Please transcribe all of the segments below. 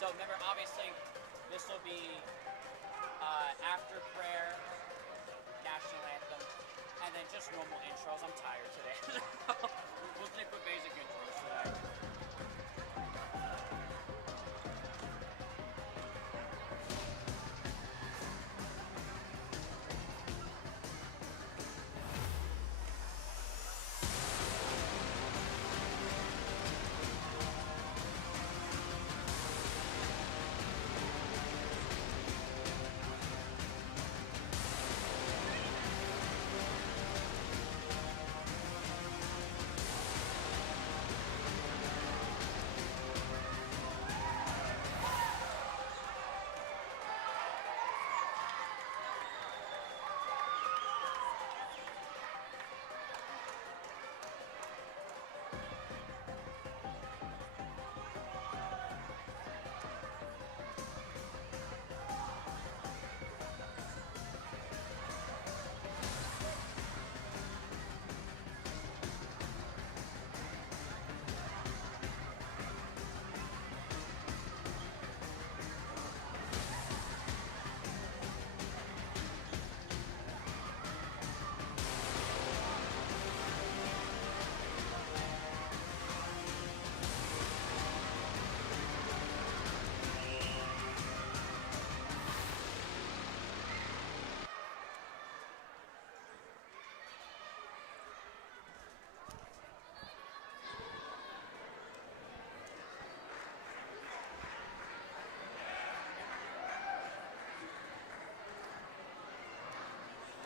So remember, obviously, this will be after prayer, national anthem, and then just normal intros. I'm tired today. We'll stick with basic intros today.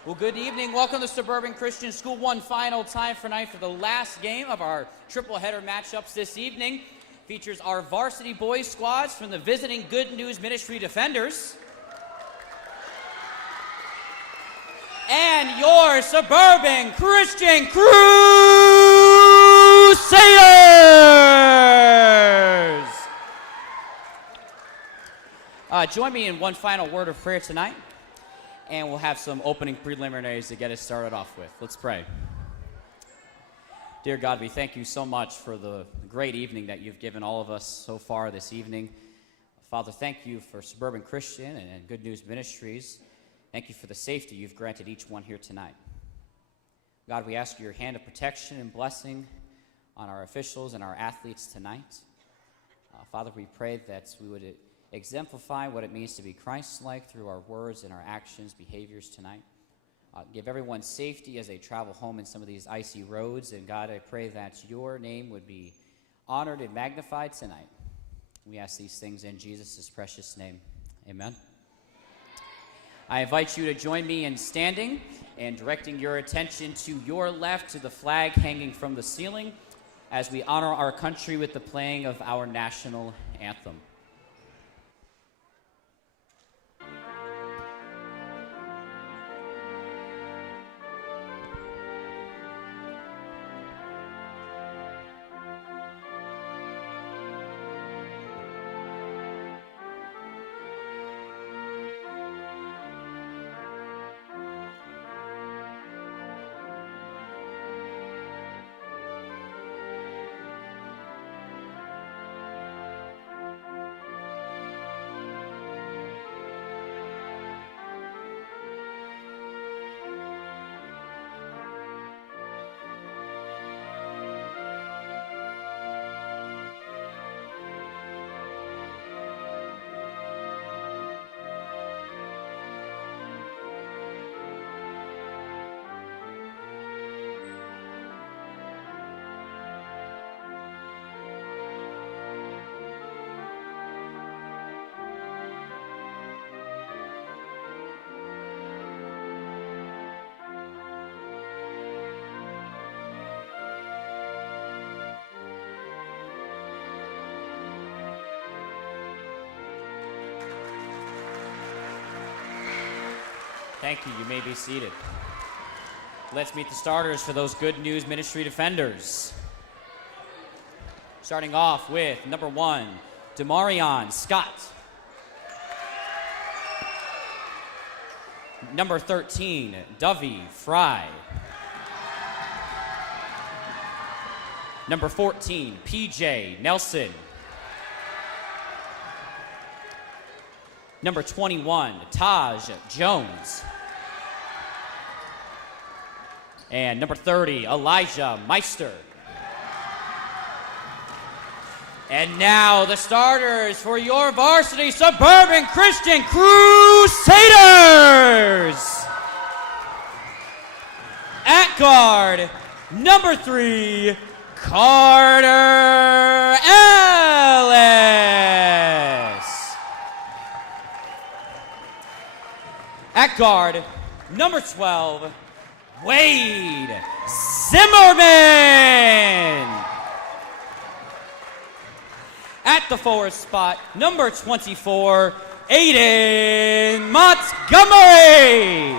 Well, good evening. Welcome to Suburban Christian School. One final time for night for the last game of our triple header matchups this evening. Features our varsity boys squads from the visiting Good News Ministry Defenders and your Suburban Christian Crusaders. Join me in one final word of prayer tonight, and we'll have some opening preliminaries to get us started off with. Let's pray. Dear God, we thank you so much for the great evening that you've given all of us so far this evening. Father, thank you for Suburban Christian and Good News Ministries. Thank you for the safety you've granted each one here tonight. God, we ask your hand of protection and blessing on our officials and our athletes tonight. Father, we pray that we would exemplify what it means to be Christ-like through our words and our actions, behaviors tonight. Give everyone safety as they travel home in some of these icy roads. And God, I pray that your name would be honored and magnified tonight. We ask these things in Jesus' precious name. Amen. I invite you to join me in standing and directing your attention to your left to the flag hanging from the ceiling as we honor our country with the playing of our national anthem. Thank you. You may be seated. Let's meet the starters for those Good News Ministry Defenders. Starting off with number 1, Demarion Scott. Number 13, Dovey Fry. Number 14, PJ Nelson. Number 21, Taj Jones. And number 30, Elijah Meister. And now the starters for your Varsity Suburban Christian Crusaders. At guard, number 3, Carter Ellis. At guard, number 12, Wade Zimmerman. At the forward spot, number 24, Aiden Montgomery.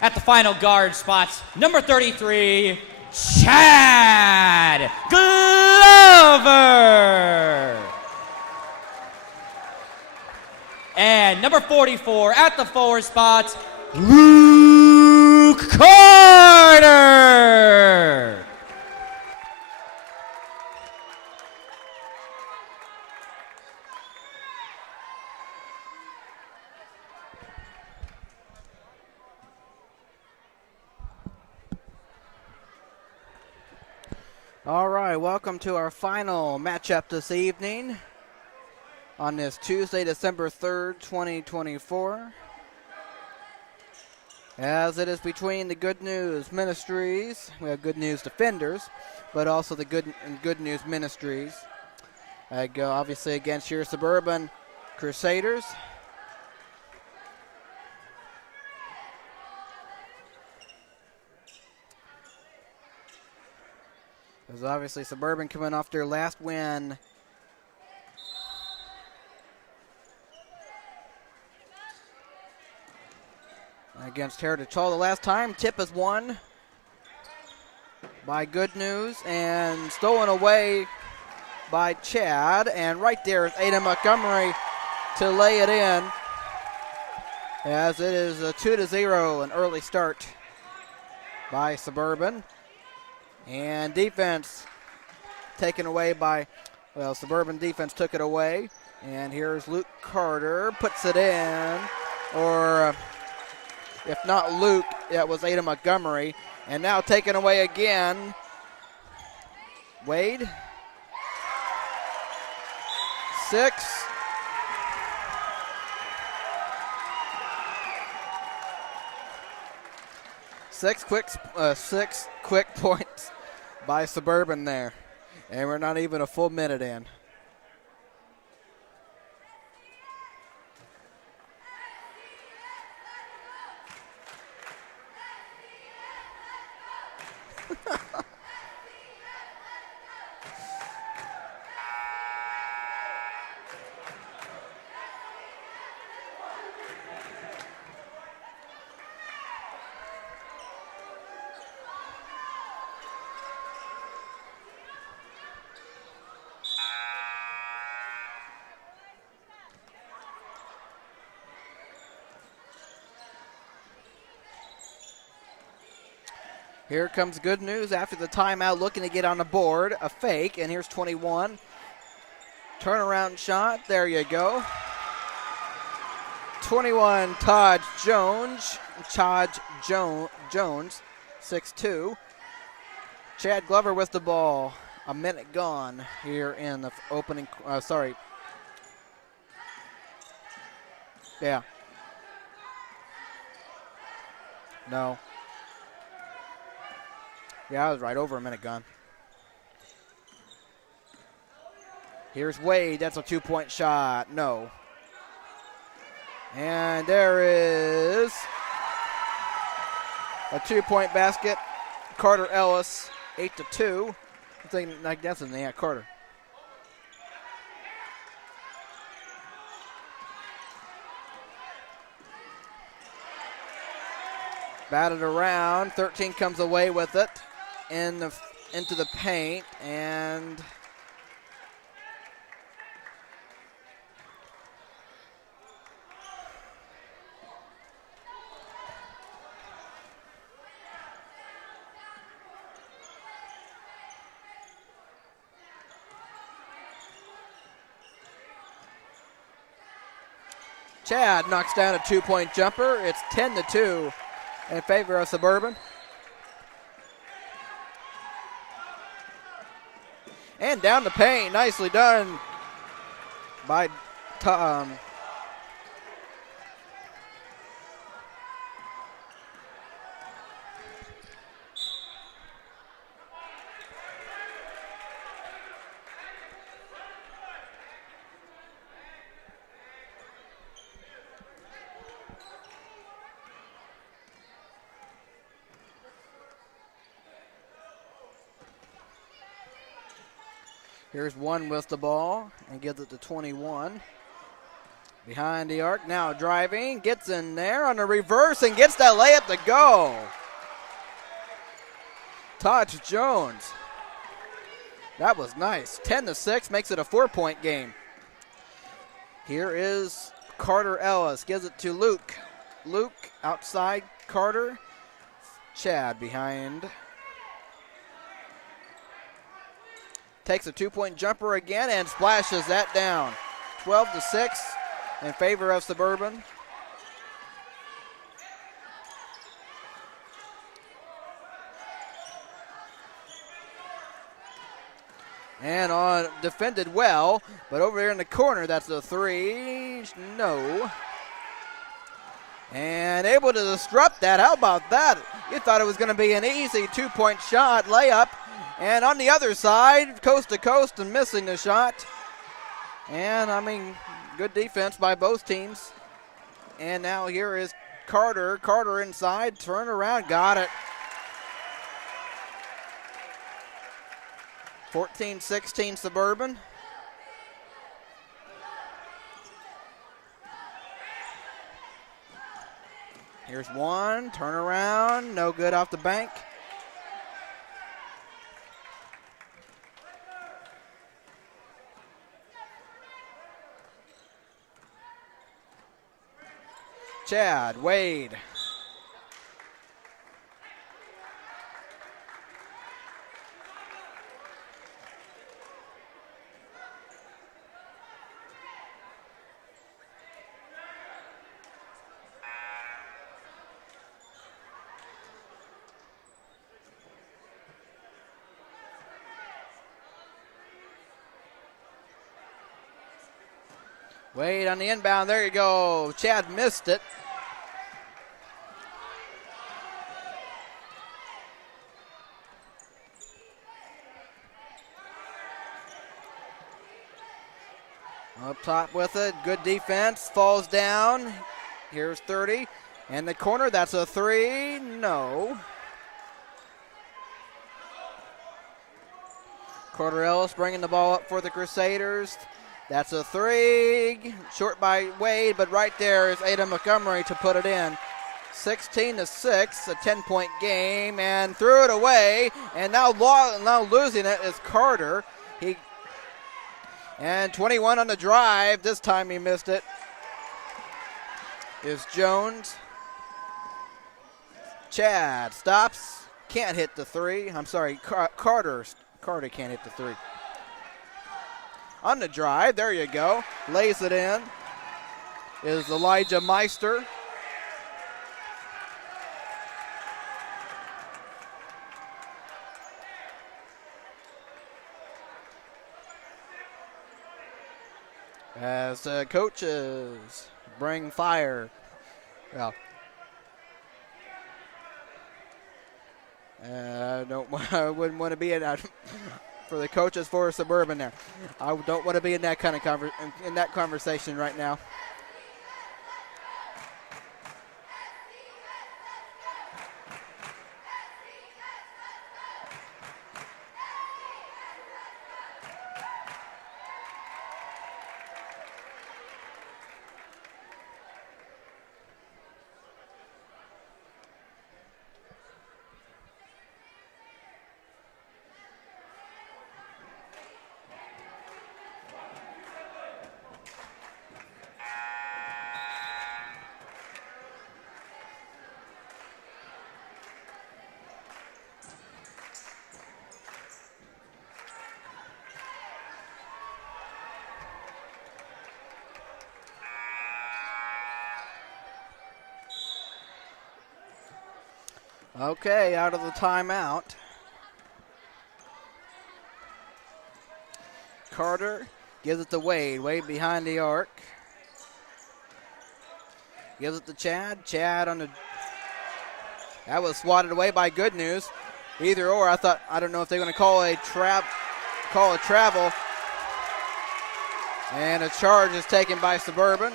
At the final guard spots, number 33, Chad Glover. And number 44 at the forward spots, Luke Carter. All right, welcome to our final matchup this evening on this Tuesday, December 3rd, 2024. As it is between the Good News Ministries, we have Good News Defenders, but also the Good News Ministries. I go obviously against your Suburban Crusaders. There's obviously Suburban coming off their last win against Heritage Hall. The last time, Tip has won by Good News and stolen away by Chad. And right there is Aiden Montgomery to lay it in, as it is a 2-0, an early start by Suburban. And defense taken away by, well, Suburban defense took it away. And here's Luke Carter, puts it in, or if not Luke, it was Aiden Montgomery. And now taken away again, Wade. 6. Six quick points by Suburban there. And we're not even a full minute in. Here comes Good News after the timeout, looking to get on the board. A fake, and here's 21. Turnaround shot. There you go. 21, Taj Jones. Jones, 6'2". Chad Glover with the ball. A minute gone here in the opening. Yeah. No. Yeah, I was right, over a minute gone. Here's Wade, that's a 2-point shot, no. And there is a 2-point basket. Carter Ellis, 8-2. I think like that's in the Carter. Batted around, 13 comes away with it. Into the paint, and Chad knocks down a 2-point jumper. It's 10-2 in favor of Suburban. And down the paint, nicely done by Tom. Here's one with the ball and gives it to 21. Behind the arc, now driving, gets in there on the reverse and gets that layup to go. Taj Jones. That was nice. 10-6 makes it a 4-point game. Here is Carter Ellis, gives it to Luke. Luke outside Carter. Chad behind. Takes a 2-point jumper again and splashes that down. 12-6 in favor of Suburban. And on defended well, but over there in the corner, that's a 3. No. And able to disrupt that. How about that? You thought it was going to be an easy 2-point shot, layup. And on the other side, coast to coast and missing the shot. And, good defense by both teams. And now here is Carter. Carter inside, turn around, got it. 14-16 Suburban. Here's one, turn around, no good off the bank. Chad, Wade. Wade on the inbound, there you go. Chad missed it. Up top with it, good defense, falls down. Here's 30, and the corner, that's a 3, no. Carter Ellis bringing the ball up for the Crusaders. That's a 3, short by Wade, but right there is Ada Montgomery to put it in. 16-6, a 10-point game, and threw it away, and now losing it is Carter. And 21 on the drive. This time he missed it. Is Jones. Chad stops. Can't hit the 3. I'm sorry, Carter can't hit the 3. On the drive, there you go. Lays it in. Is Elijah Meister. As coaches bring fire. Well, I wouldn't want to be in that for the coaches for Suburban there. I don't want to be in that kind of in that conversation right now. Okay, out of the timeout. Carter gives it to Wade. Wade behind the arc. Gives it to Chad. Chad on the. That was swatted away by Good News. Either or, I don't know if they're going to call a travel. And a charge is taken by Suburban.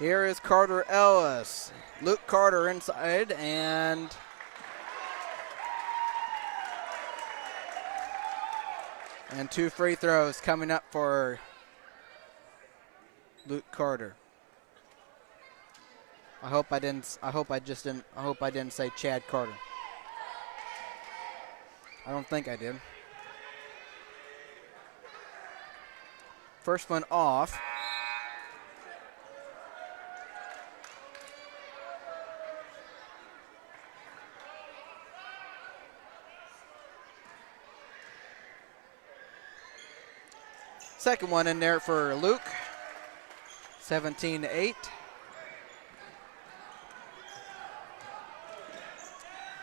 Here is Carter Ellis. Luke Carter inside, and two free throws coming up for Luke Carter. I hope I didn't say Chad Carter. I don't think I did. First one off. Second one in there for Luke. 17-8.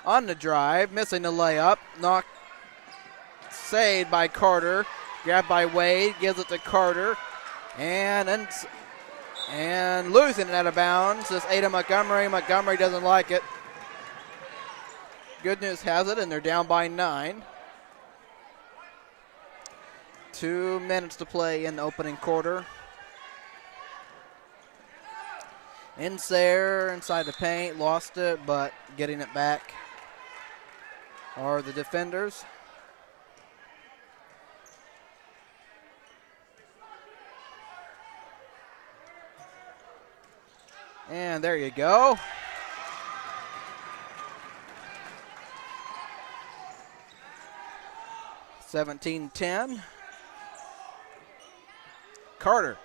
On the drive, missing the layup. Knocked, saved by Carter. Grabbed by Wade, gives it to Carter. And losing it out of bounds is Ada Montgomery. Montgomery doesn't like it. Good News has it, and they're down by 9. 2 minutes to play in the opening quarter. Insair inside the paint, lost it, but getting it back are the defenders. And there you go. (17-10). Carter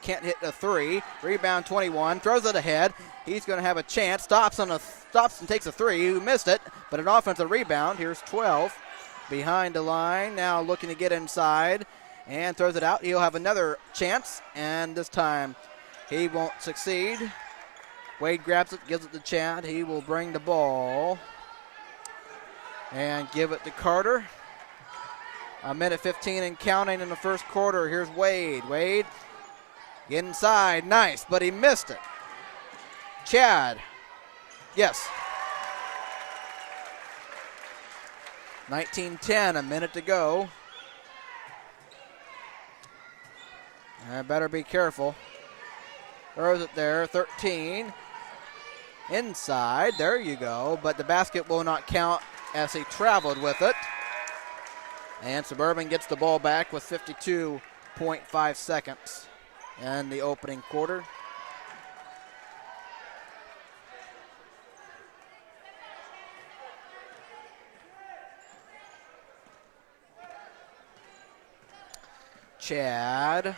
can't hit a three. Rebound 21. Throws it ahead. He's going to have a chance. Stops and takes a three. Who missed it, but an offensive rebound. Here's 12 behind the line. Now looking to get inside and throws it out. He'll have another chance, and this time he won't succeed. Wade grabs it, gives it to Chad. He will bring the ball and give it to Carter. 1:15 and counting in the first quarter. Here's Wade. Wade inside. Nice, but he missed it. Chad. Yes. 19-10, a minute to go. I better be careful. Throws it there. 13. Inside. There you go. But the basket will not count as he traveled with it. And Suburban gets the ball back with 52.5 seconds in the opening quarter. Chad.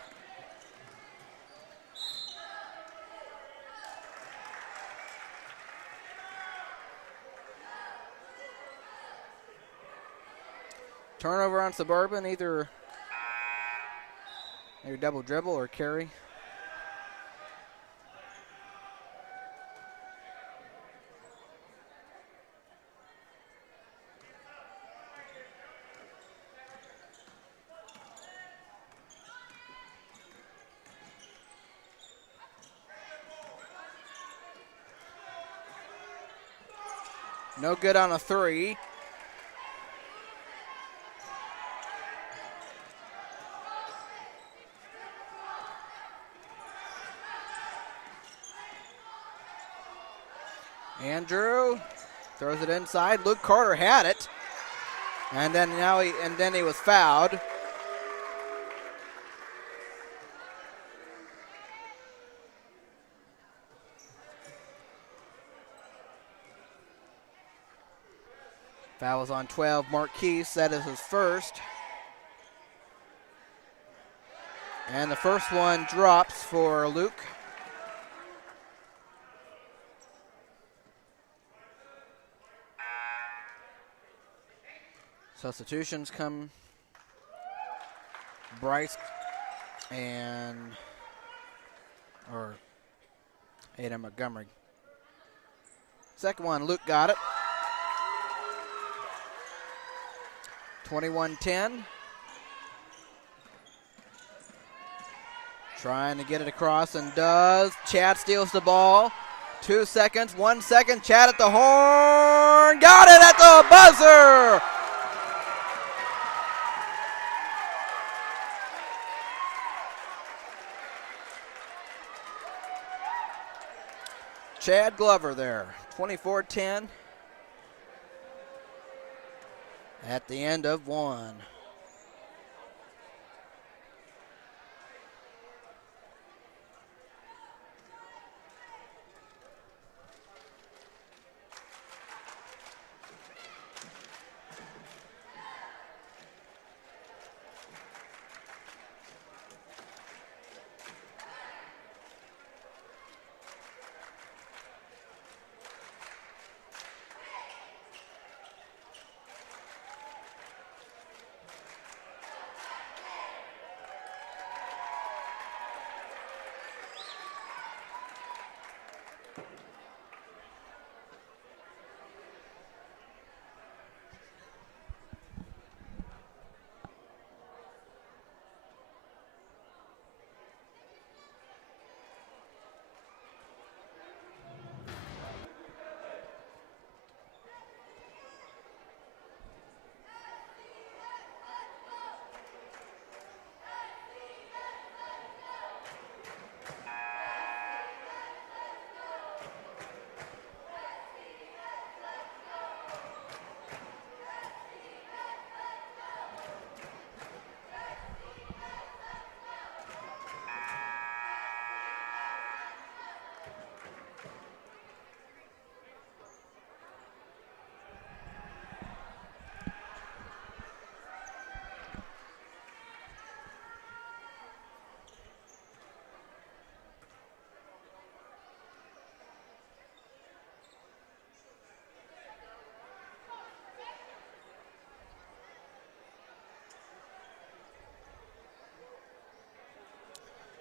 Turnover on Suburban, either double dribble or carry. No good on a three. Andrew throws it inside. Luke Carter had it, and then he was fouled. Foul was on 12. Marquise, that is his first. And the first one drops for Luke. Substitutions come. Bryce and Ada Montgomery. Second one, Luke got it. 21-10. Trying to get it across and does. Chad steals the ball. 2 seconds, 1 second. Chad at the horn. Got it at the buzzer. Chad Glover there. 24-10. At the end of one.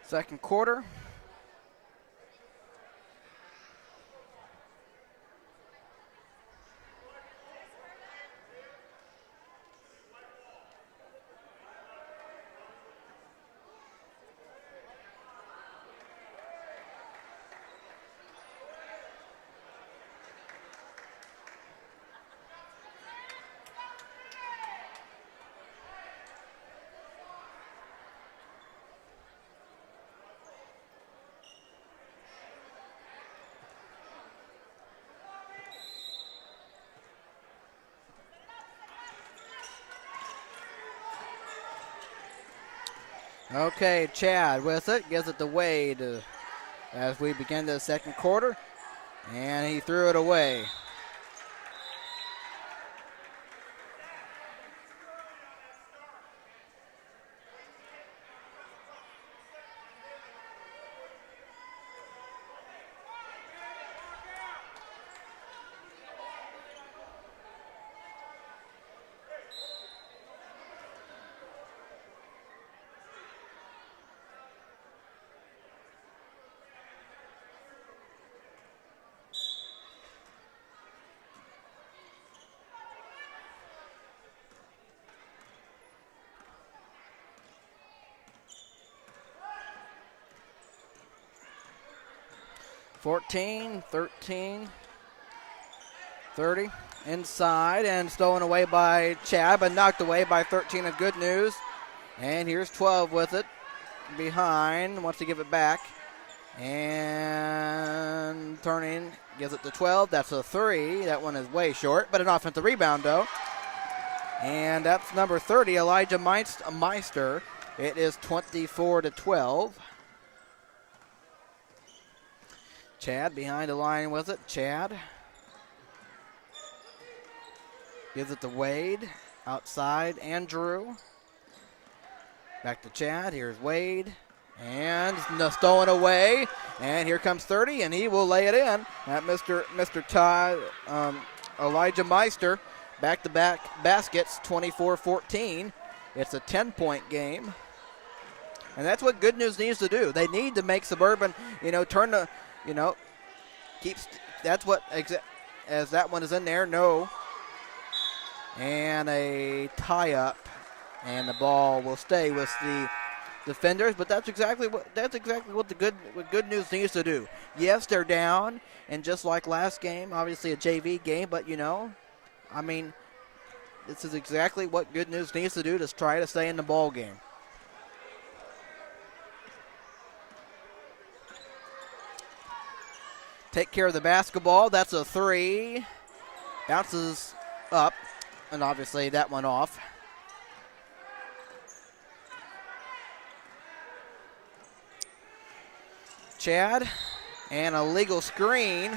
Second quarter. Okay, Chad with it, gives it to Wade as we begin the second quarter, and he threw it away. (14, 13, 30) inside and stolen away by Chad, but knocked away by 13 of Good News. And here's 12 with it behind, wants to give it back. And turning, gives it to 12. That's a 3. That one is way short, but an offensive rebound though. And that's number 30, Elijah Meister. It is 24-12. Chad behind the line with it. Chad gives it to Wade. Outside, Andrew. Back to Chad. Here's Wade. And stolen away. And here comes 30, and he will lay it in. At Mr. Todd, Elijah Meister back-to-back baskets, 24-14. It's a 10-point game. And that's what Good News needs to do. They need to make Suburban, turn the, that's what, as that one is in there, no. And a tie-up, and the ball will stay with the defenders, but that's exactly what Good News needs to do. Yes, they're down, and just like last game, obviously a JV game, but this is exactly what Good News needs to do to try to stay in the ball game. Take care of the basketball. That's a three. Bounces up, and obviously that one off. Chad, and a legal screen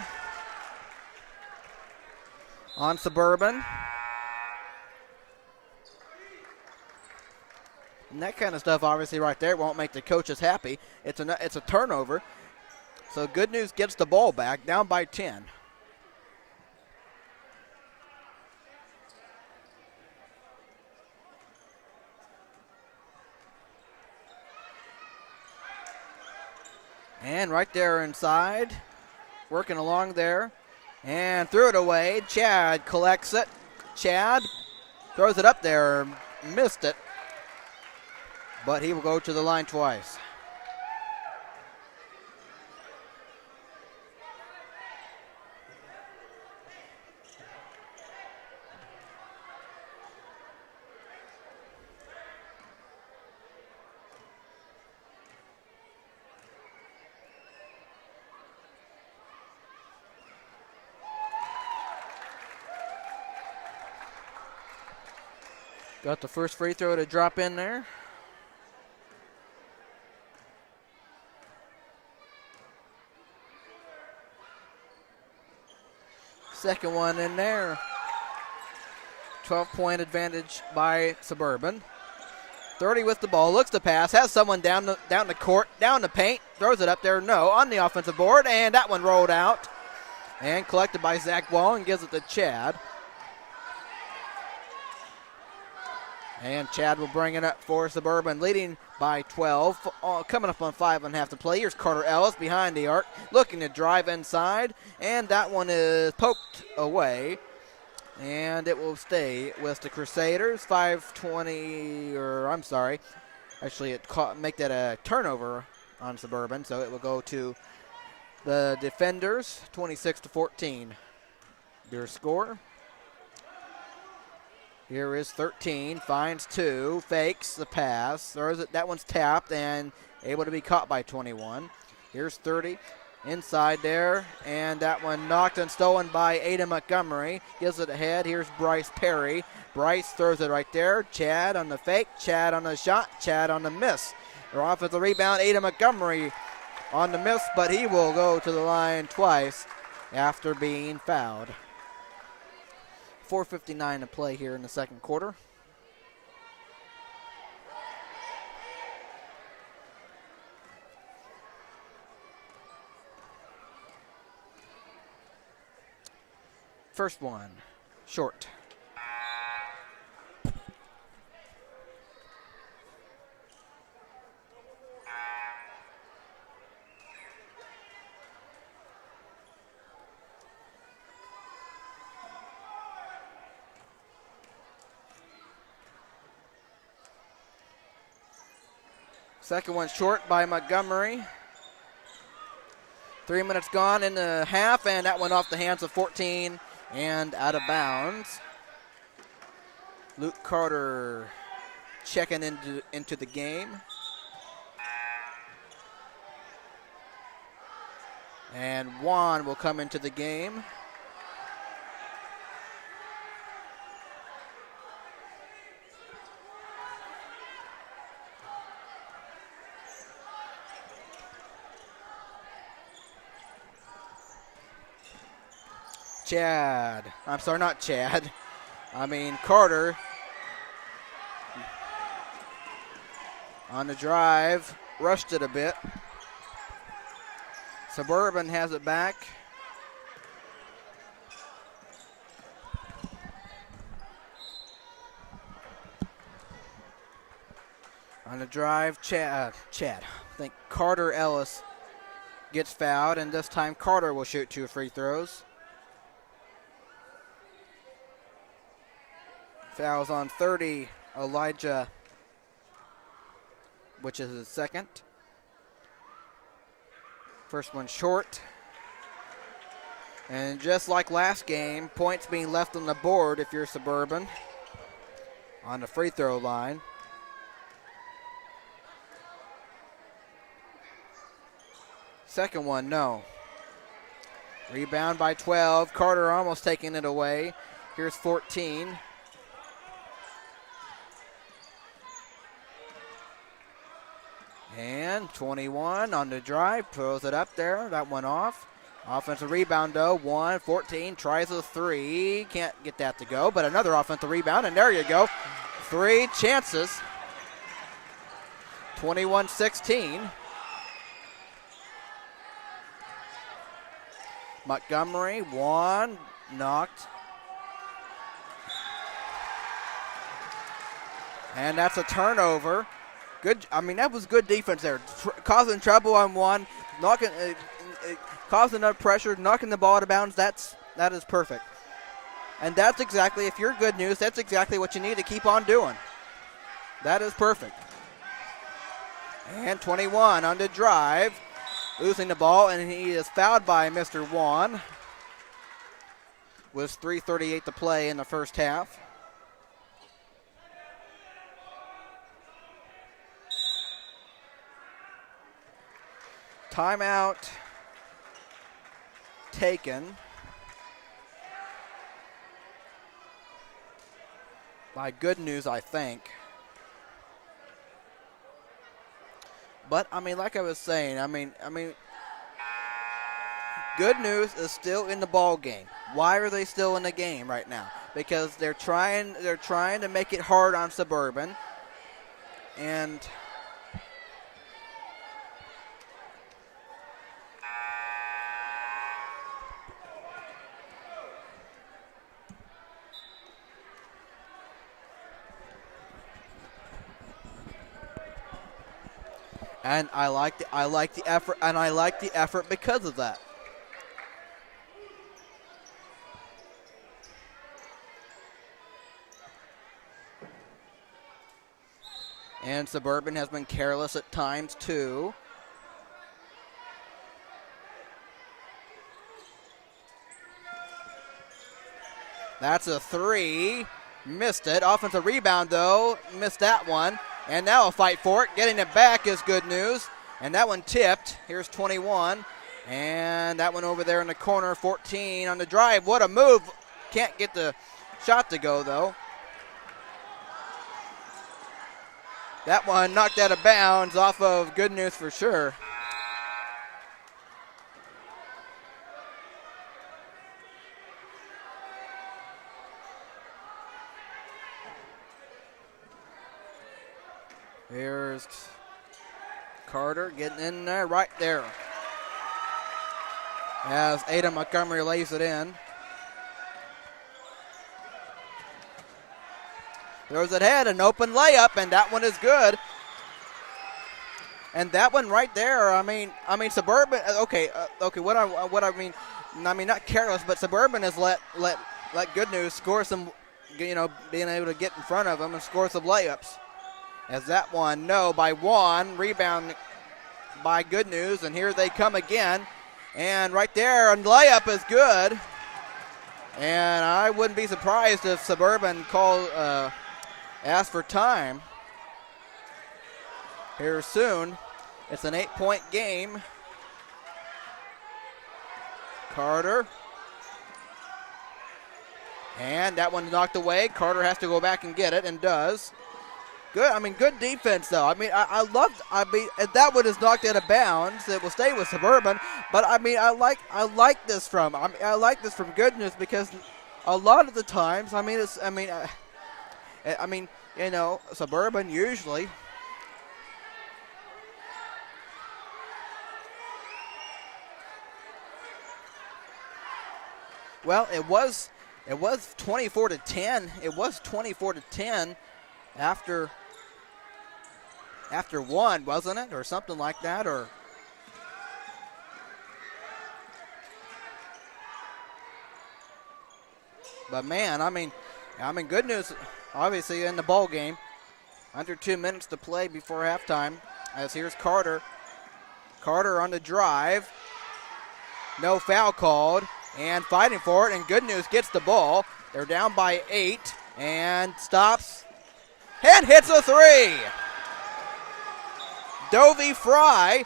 on Suburban. And that kind of stuff, obviously, right there won't make the coaches happy. It's a turnover. So Good News gets the ball back, down by 10. And right there inside, working along there, and threw it away. Chad collects it. Chad throws it up there, missed it, but he will go to the line twice. Got the first free throw to drop in there. Second one in there. 12-point advantage by Suburban. 30 with the ball, looks to pass, has someone down the court, down the paint, throws it up there, no, on the offensive board, and that one rolled out. And collected by Zach Wall and gives it to Chad. And Chad will bring it up for Suburban, leading by 12. Coming up on 5.5 to play. Here's Carter Ellis behind the arc, looking to drive inside. And that one is poked away. And it will stay with the Crusaders. 5:20, actually make that a turnover on Suburban. So it will go to the defenders, 26-14. Their score. Here is 13, finds two, fakes the pass, throws it, that one's tapped and able to be caught by 21. Here's 30, inside there, and that one knocked and stolen by Ada Montgomery. Gives it ahead, here's Bryce Perry. Bryce throws it right there, Chad on the fake, Chad on the shot, Chad on the miss. Their offensive rebound, Ada Montgomery on the miss, but he will go to the line twice after being fouled. 4:59 to play here in the second quarter. First one, short. Second one short by Montgomery. 3 minutes gone in the half, and that went off the hands of 14 and out of bounds. Luke Carter checking into the game. And Juan will come into the game. Carter on the drive, rushed it a bit. Suburban has it back. On the drive, Chad. I think Carter Ellis gets fouled, and this time Carter will shoot 2 free throws. Fouls on 30, Elijah, which is his second. First one short. And just like last game, points being left on the board if you're Suburban on the free throw line. Second one, no. Rebound by 12. Carter almost taking it away. Here's 14. And 21 on the drive, throws it up there. That one off. Offensive rebound though, 14, tries a 3. Can't get that to go, but another offensive rebound, and there you go. 3 chances. 21-16. Montgomery, 1, knocked. And that's a turnover. Good, that was good defense there. Causing trouble on 1, knocking, causing enough pressure, knocking the ball out of bounds. That is perfect. And that's exactly, if you're Good News, that's exactly what you need to keep on doing. That is perfect. And 21 on the drive, losing the ball, and he is fouled by Mr. Juan. With 3:38 to play in the first half. Timeout taken by Good News, I think. But like I was saying, Good News is still in the ball game. Why are they still in the game right now? Because they're trying to make it hard on Suburban, and I like the effort, and I like the effort because of that. And Suburban has been careless at times too. That's a 3. Missed it. Offensive rebound though. Missed that one. And now a fight for it. Getting it back is Good News. And that one tipped. Here's 21. And that one over there in the corner. 14 on the drive. What a move. Can't get the shot to go though. That one knocked out of bounds off of Good News for sure. Here's Carter getting in there, right there. As Ada Montgomery lays it in. Throws it ahead, an open layup, and that one is good. And that one right there, Suburban. Okay. What I mean, not careless, but Suburban has let Good News score some, being able to get in front of them and score some layups. As that one, no, by Juan, rebound by Good News, and here they come again. And right there, and layup is good. And I wouldn't be surprised if Suburban asked for time here soon. It's an 8-point game. Carter. And that one's knocked away. Carter has to go back and get it, and does. Good. Good defense though. If that one is knocked out of bounds, it will stay with Suburban. But I like this from Good News, because a lot of the times, Suburban usually. Well, it was 24-10. It was 24-10 after after one, wasn't it? Or something like that, or but man, I mean good news obviously in the ball game. Under 2 minutes to play before halftime. As here's Carter. Carter on the drive. No foul called. And fighting for it. And Good News gets the ball. They're down by 8. And stops. And hits a three. Dovey Fry.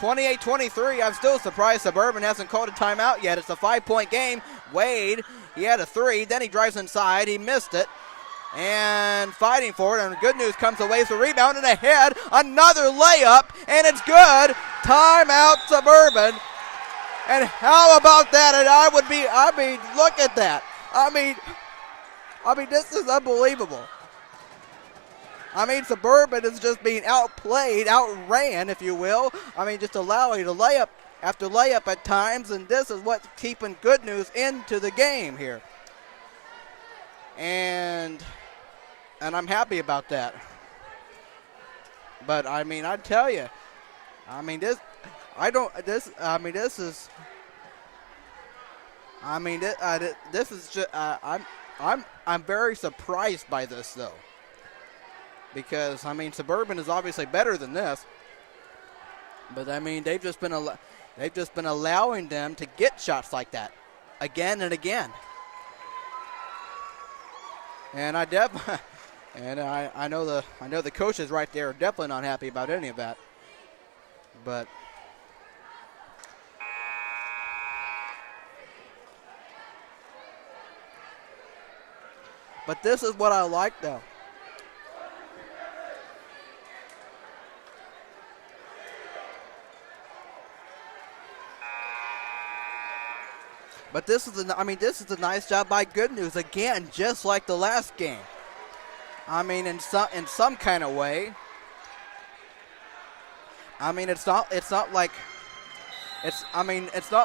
28-23. I'm still surprised Suburban hasn't called a timeout yet. It's a 5-point game. Wade, he had a three. Then he drives inside. He missed it. And fighting for it, and Good News comes away with the rebound and ahead. Another layup, and it's good. Timeout Suburban. And how about that? And look at that. I mean, this is unbelievable. Suburban is just being outplayed, outran, if you will. Just allowing a layup after layup at times, and this is what's keeping Good News into the game here. And I'm happy about that. But I tell you, I'm very surprised by this though. Because Suburban is obviously better than this. But they've just been allowing them to get shots like that again and again. And I know the coaches right there are definitely not happy about any of that. But this is what I like though. But this is a nice job by Good News again, just like the last game. In some kind of way. It's not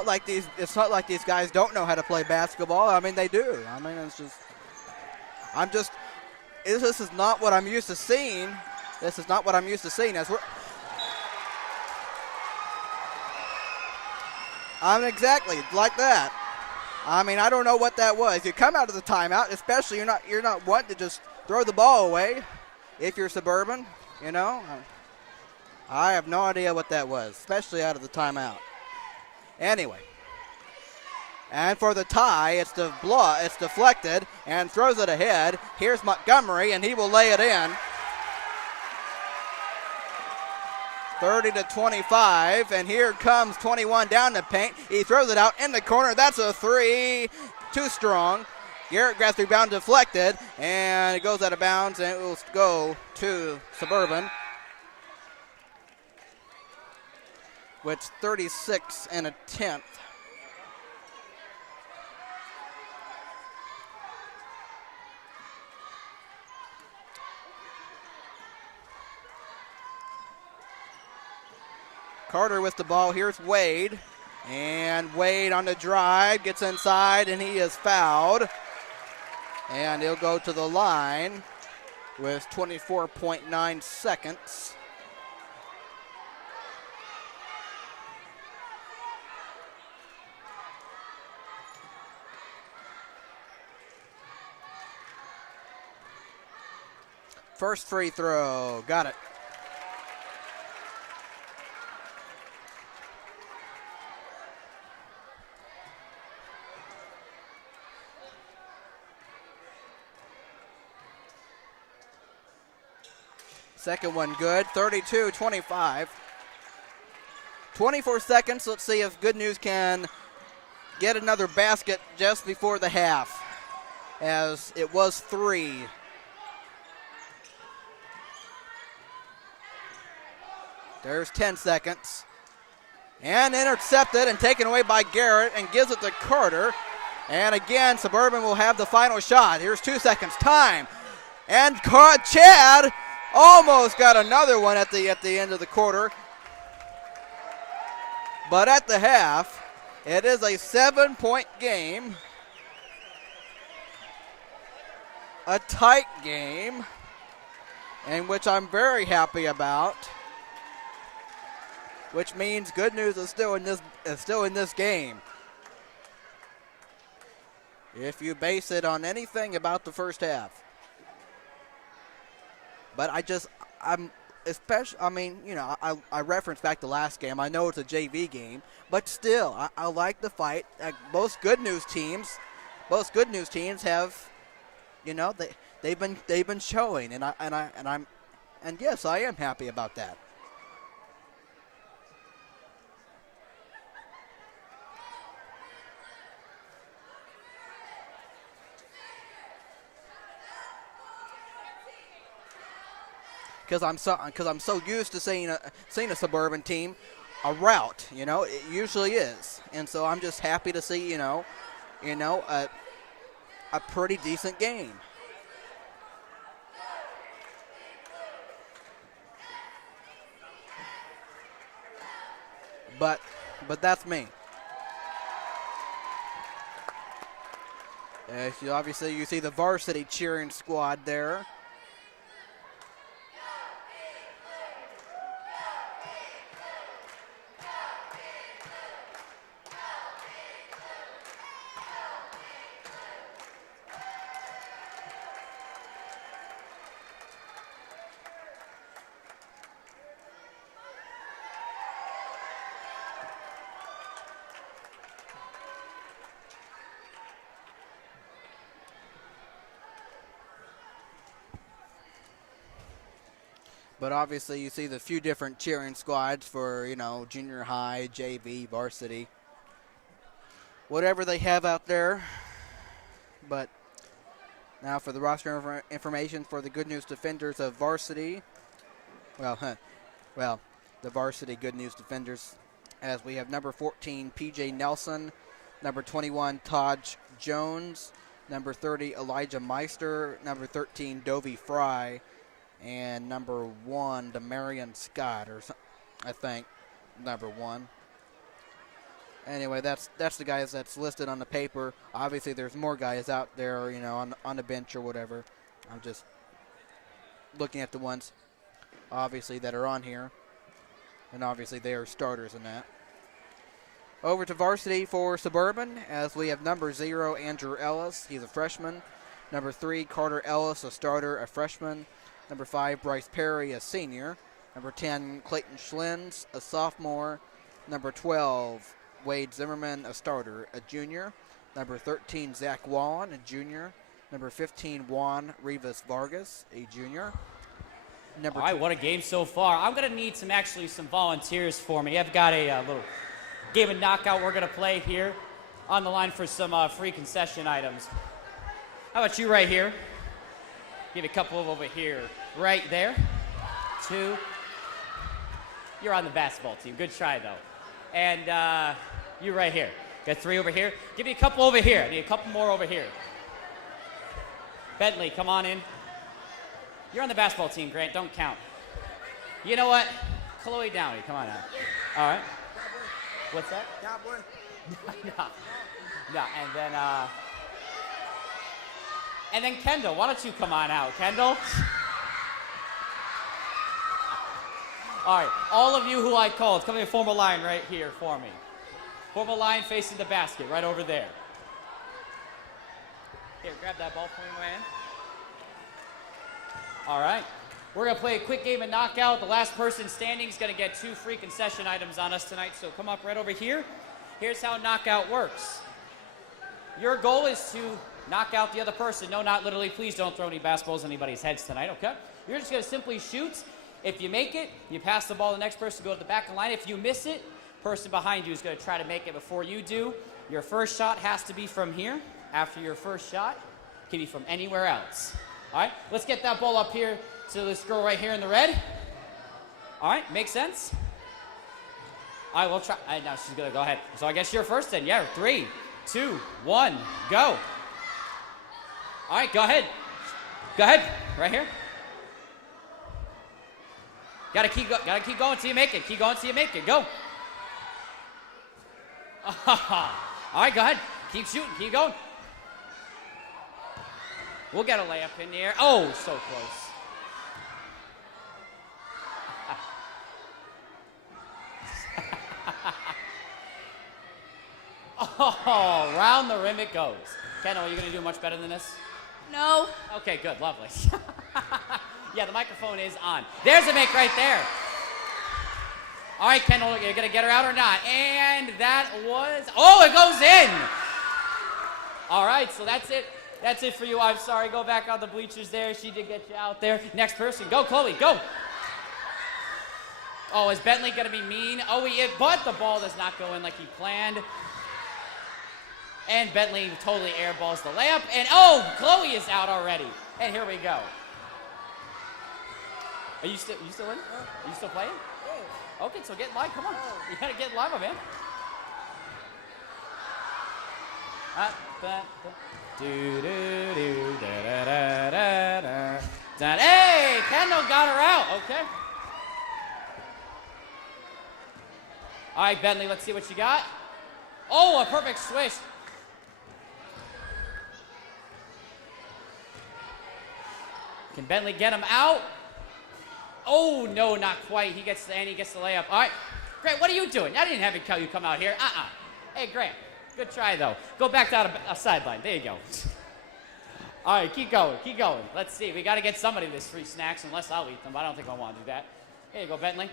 like these guys don't know how to play basketball. They do. This is not what I'm used to seeing. This is not what I'm used to seeing as we're exactly like that. I don't know what that was. You come out of the timeout, especially you're not wanting to just throw the ball away if you're Suburban, I have no idea what that was, especially out of the timeout. Anyway. And for the tie, it's deflected and throws it ahead. Here's Montgomery, and he will lay it in. 30-25, and here comes 21 down the paint. He throws it out in the corner. That's a three. Too strong. Garrett grabs the rebound, deflected, and it goes out of bounds, and it will go to Suburban with 36 and a tenth. Carter with the ball. Here's Wade. And Wade on the drive, gets inside, and he is fouled. And he'll go to the line with 24.9 seconds. First free throw. Got it. Second one good, 32-25. 24 seconds. Let's see if Good News can get another basket just before the half, as it was 3. There's 10 seconds. And intercepted and taken away by Garrett, and gives it to Carter. And again, Suburban will have the final shot. Here's 2 seconds. Time. And Chad almost got another one at the end of the quarter. But at the half, it is a 7-point game. A tight game. and which I'm very happy about, which means good news is still in this game. If you base it on anything about the first half. But I reference back to last game. I know it's a JV game, but still, I like the fight. Most good news teams have, they've been showing, and yes, I am happy about that. Because I'm so used to seeing a Suburban team a rout, it usually is, and so I'm just happy to see a pretty decent game. But that's me. Obviously you see the varsity cheering squad there. But obviously you see the few different cheering squads for, junior high, JV, varsity, whatever they have out there. But now for the roster information for the Good News Defenders of varsity. The varsity Good News Defenders, as we have number 14, PJ Nelson, number 21, Todd Jones, number 30, Elijah Meister, number 13, Dovey Fry, and number 1, Demarion Scott, I think, number 1. Anyway, that's the guys that's listed on the paper. Obviously, there's more guys out there, on the bench or whatever. I'm just looking at the ones, obviously, that are on here. And obviously, they are starters in that. Over to varsity for Suburban, as we have number 0, Andrew Ellis. He's a freshman. Number 3, Carter Ellis, a starter, a freshman. Number 5, Bryce Perry, a senior. Number 10, Clayton Schlins, a sophomore. Number 12, Wade Zimmerman, a starter, a junior. Number 13, Zach Wallen, a junior. Number 15, Juan Rivas Vargas, a junior. All right, what a game so far. I'm going to need some volunteers for me. I've got a little game of knockout we're going to play here on the line for some free concession items. How about you right here? Give a couple over here. Right there. 2. You're on the basketball team. Good try, though. And you right here. Got 3 over here. Give me a couple over here. I need a couple more over here. Bentley, come on in. You're on the basketball team, Grant. Don't count. You know what? Chloe Downey, come on out. All right. What's that? No. And then Kendall. Why don't you come on out, Kendall? All right. All of you who I called, come in, form a line right here for me. Form a line facing the basket, right over there. Here, grab that ball for me, man. All right. We're going to play a quick game of knockout. The last person standing is going to get 2 free concession items on us tonight, so come up right over here. Here's how knockout works. Your goal is to knock out the other person. No, not literally. Please don't throw any basketballs at anybody's heads tonight, okay? You're just going to simply shoot. If you make it, you pass the ball to the next person, go to the back of the line. If you miss it, person behind you is going to try to make it before you do. Your first shot has to be from here. After your first shot, it can be from anywhere else. All right, let's get that ball up here to this girl right here in the red. All right, makes sense? All right, we'll try. Now she's going to go ahead. So I guess you're first then. Yeah, 3, 2, 1, go. All right, go ahead. Go ahead, right here. Gotta keep going till you make it. Keep going till you make it. Go. All right, go ahead. Keep shooting. Keep going. We'll get a layup in the air. Oh, so close. Oh, round the rim it goes. Kendall, are you going to do much better than this? No. Okay, good, lovely. Yeah, the microphone is on. There's a make right there. All right, Kendall, are you going to get her out or not? And that was, oh, it goes in. All right, so that's it. That's it for you. I'm sorry. Go back on the bleachers there. She did get you out there. Next person. Go, Chloe. Go. Oh, is Bentley going to be mean? Oh, he is, but the ball does not go in like he planned. And Bentley totally airballs the layup. And, oh, Chloe is out already. And here we go. Are you still in? Are you still playing? Yeah. Okay, so get in line. Come on. You got to get in line, my man. Hey, Kendall got her out. Okay. All right, Bentley, let's see what you got. Oh, a perfect swish. Can Bentley get him out? Oh, no, not quite. He gets the layup. All right. Grant, what are you doing? I didn't have you come out here. Hey, Grant, good try, though. Go back down a sideline. There you go. All right, keep going. Let's see. We got to get somebody this free snacks, unless I'll eat them. I don't think I want to do that. Here you go, Bentley.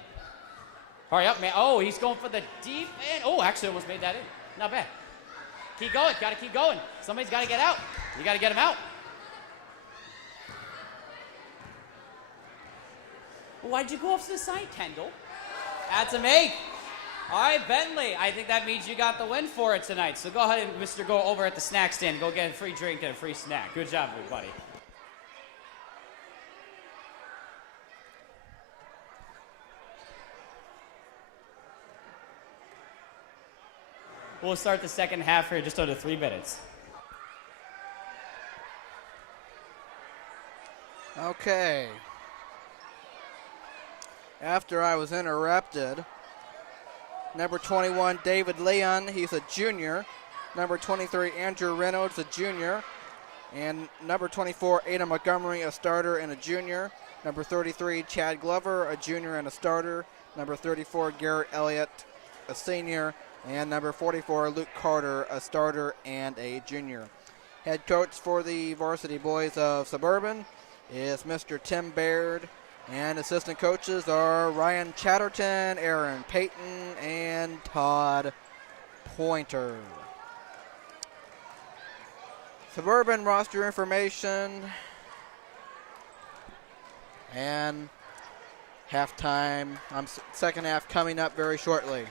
Hurry up, man. Oh, he's going for the deep end. Oh, actually almost made that in. Not bad. Keep going. Got to keep going. Somebody's got to get out. You got to get him out. Why'd you go off to the side, Kendall? That's a make. All right, Bentley, I think that means you got the win for it tonight. So go ahead and, Mr. Go over at the snack stand. Go get a free drink and a free snack. Good job, everybody. We'll start the second half here just under 3 minutes. Okay. After I was interrupted, number 21, David Leon, he's a junior. Number 23, Andrew Reynolds, a junior. And number 24, Ada Montgomery, a starter and a junior. Number 33, Chad Glover, a junior and a starter. Number 34, Garrett Elliott, a senior. And number 44, Luke Carter, a starter and a junior. Head coach for the varsity boys of Suburban is Mr. Tim Baird. And assistant coaches are Ryan Chatterton, Aaron Payton, and Todd Pointer. Suburban roster information and halftime, second half coming up very shortly.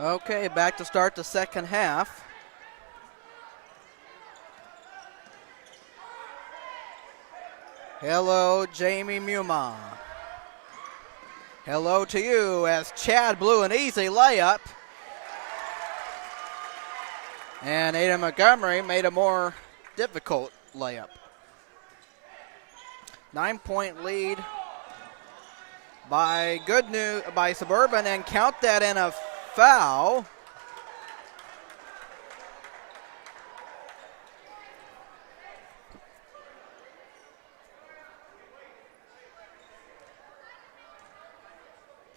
Okay, back to start the second half. Hello, Jamie Muma. Hello to you as Chad blew an easy layup. And Ada Montgomery made a more difficult layup. 9-point lead by Suburban, and count that in a foul.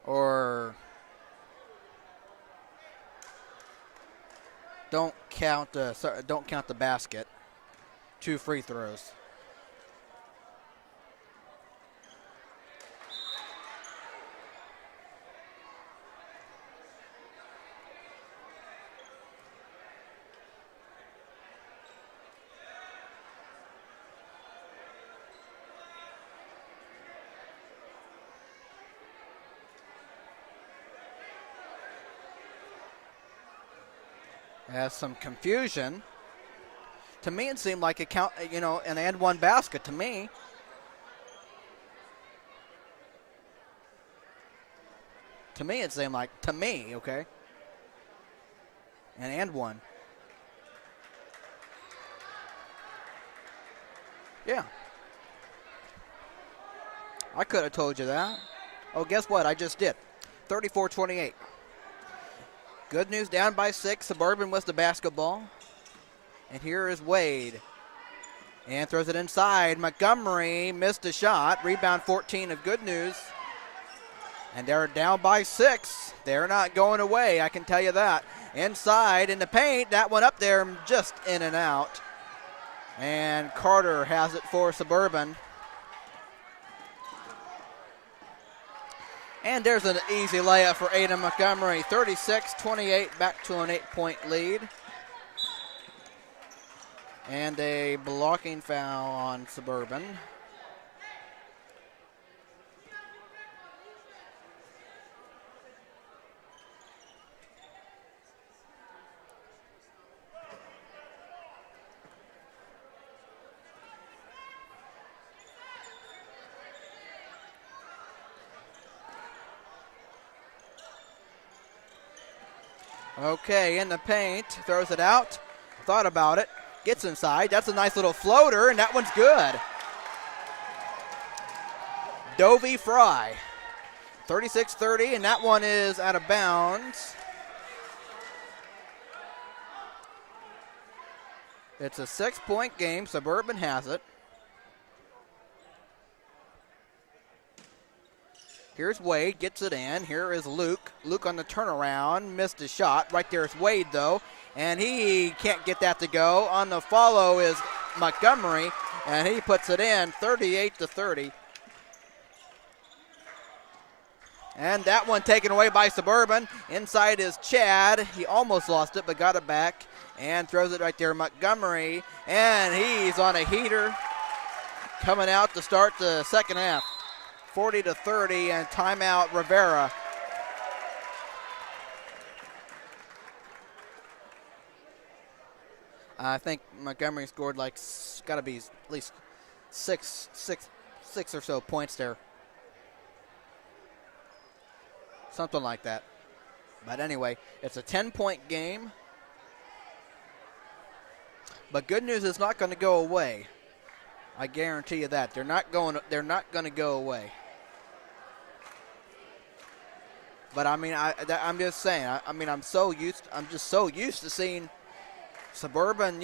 Or don't count the basket. 2 free throws. Has some confusion. To me, it seemed like an and one basket to me. To me, it seemed like, okay? And one. Yeah. I could have told you that. Oh, guess what? I just did. 34-28. Good news, down by 6. Suburban with the basketball. And here is Wade. And throws it inside. Montgomery missed a shot. Rebound 14 of Good News. And they're down by 6. They're not going away, I can tell you that. Inside in the paint. That one up there just in and out. And Carter has it for Suburban. And there's an easy layup for Ada Montgomery. 36-28, back to an 8-point lead. And a blocking foul on Suburban. Okay, in the paint, throws it out, thought about it, gets inside. That's a nice little floater, and that one's good. Dovey Fry, 36-30, and that one is out of bounds. It's a 6-point game. Suburban has it. Here's Wade, gets it in. Here is Luke. Luke on the turnaround, missed his shot. Right there is Wade, though, and he can't get that to go. On the follow is Montgomery, and he puts it in, 38-30. And that one taken away by Suburban. Inside is Chad. He almost lost it, but got it back and throws it right there. Montgomery, and he's on a heater coming out to start the second half. 40-30, and timeout Rivera. I think Montgomery scored got to be at least six or so points there. Something like that. But anyway, it's a 10-point game. But Good News is not going to go away. I guarantee you that. They're not going to go away. But I mean, I'm just saying. I'm just so used to seeing Suburban,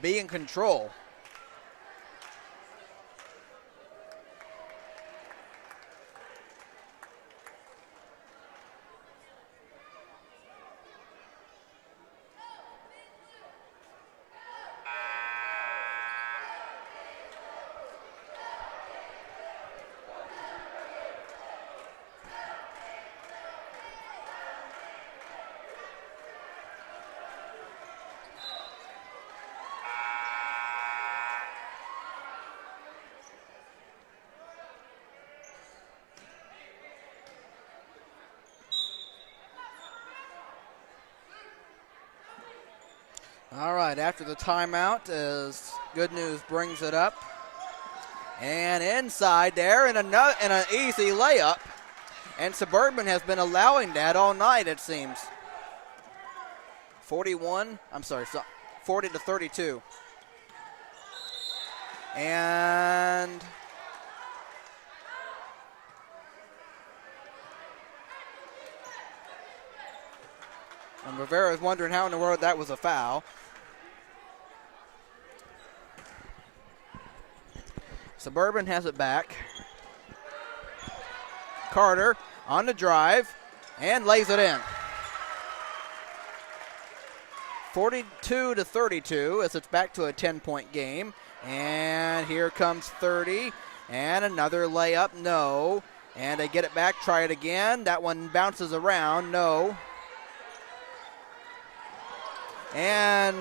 be in control. All right, after the timeout, as Good News brings it up. And inside there, and an easy layup. And Suburban has been allowing that all night, it seems. 40 to 32. And Rivera is wondering how in the world that was a foul. Suburban has it back. Carter on the drive and lays it in. 42 to 32 as it's back to a 10-point game. And here comes 30. And another layup, no. And they get it back, try it again. That one bounces around, no. And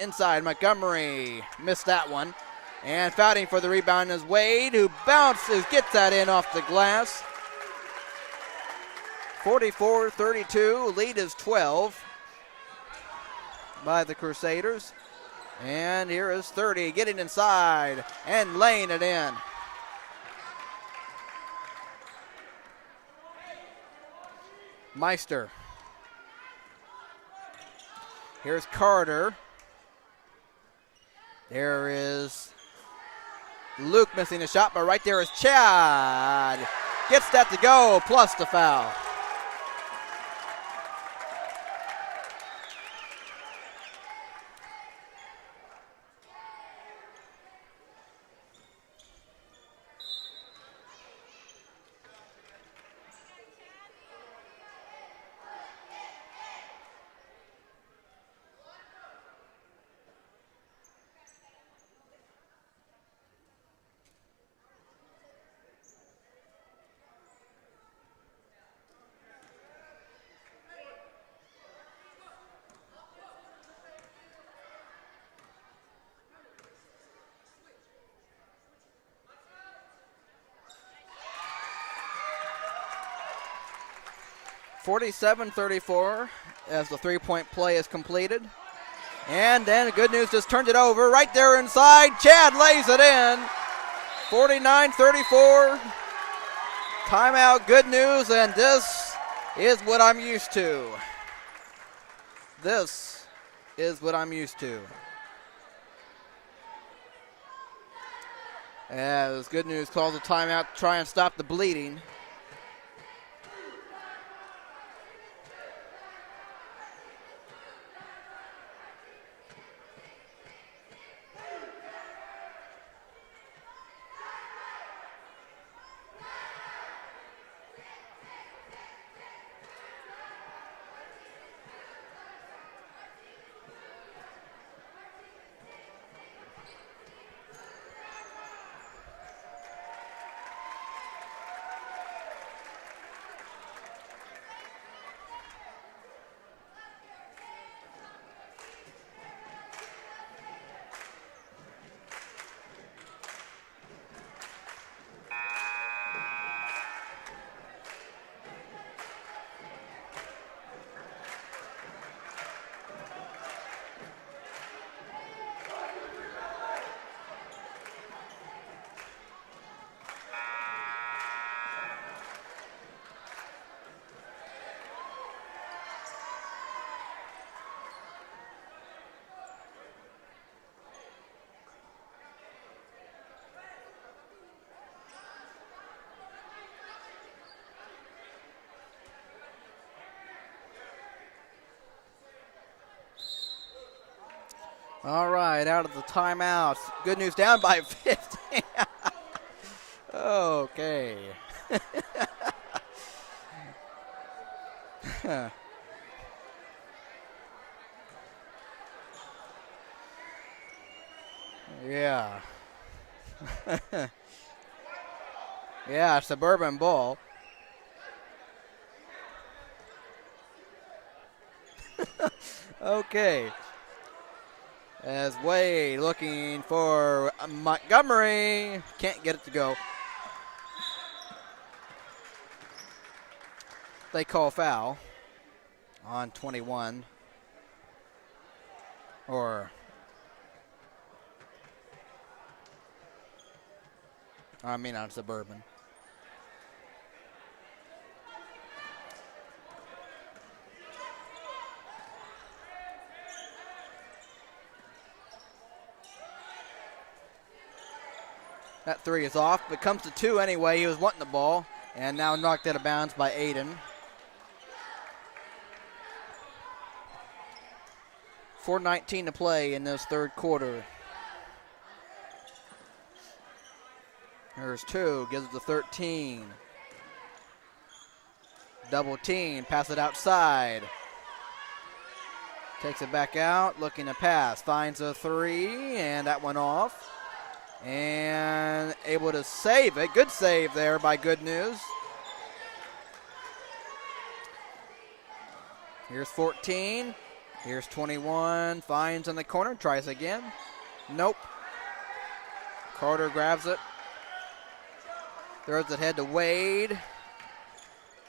inside, Montgomery missed that one. And fighting for the rebound is Wade, who gets that in off the glass. 44-32, lead is 12 by the Crusaders. And here is 30 getting inside and laying it in. Meister. Here's Carter. There is Luke missing a shot, but right there is Chad. Gets that to go, plus the foul. (47-34) as the three-point play is completed. And then Good News just turned it over right there inside. Chad lays it in. 49-34. Timeout, Good News, and this is what I'm used to. This is what I'm used to. As Good News calls a timeout to try and stop the bleeding. All right, out of the timeout. Good News down by 50. Okay. Yeah. Yeah, Suburban ball. Okay. As Wade looking for Montgomery. Can't get it to go. They call foul on 21. Or, I mean on Suburban. That three is off, but comes to two anyway. He was wanting the ball, and now knocked out of bounds by Aiden. 4:19 to play in this third quarter. There's two, gives it to 13. Double team, pass it outside. Takes it back out, looking to pass. Finds a three, and that one off. And able to save it. Good save there by Good News. Here's 14. Here's 21. Finds in the corner. Tries again. Nope. Carter grabs it. Throws it head to Wade.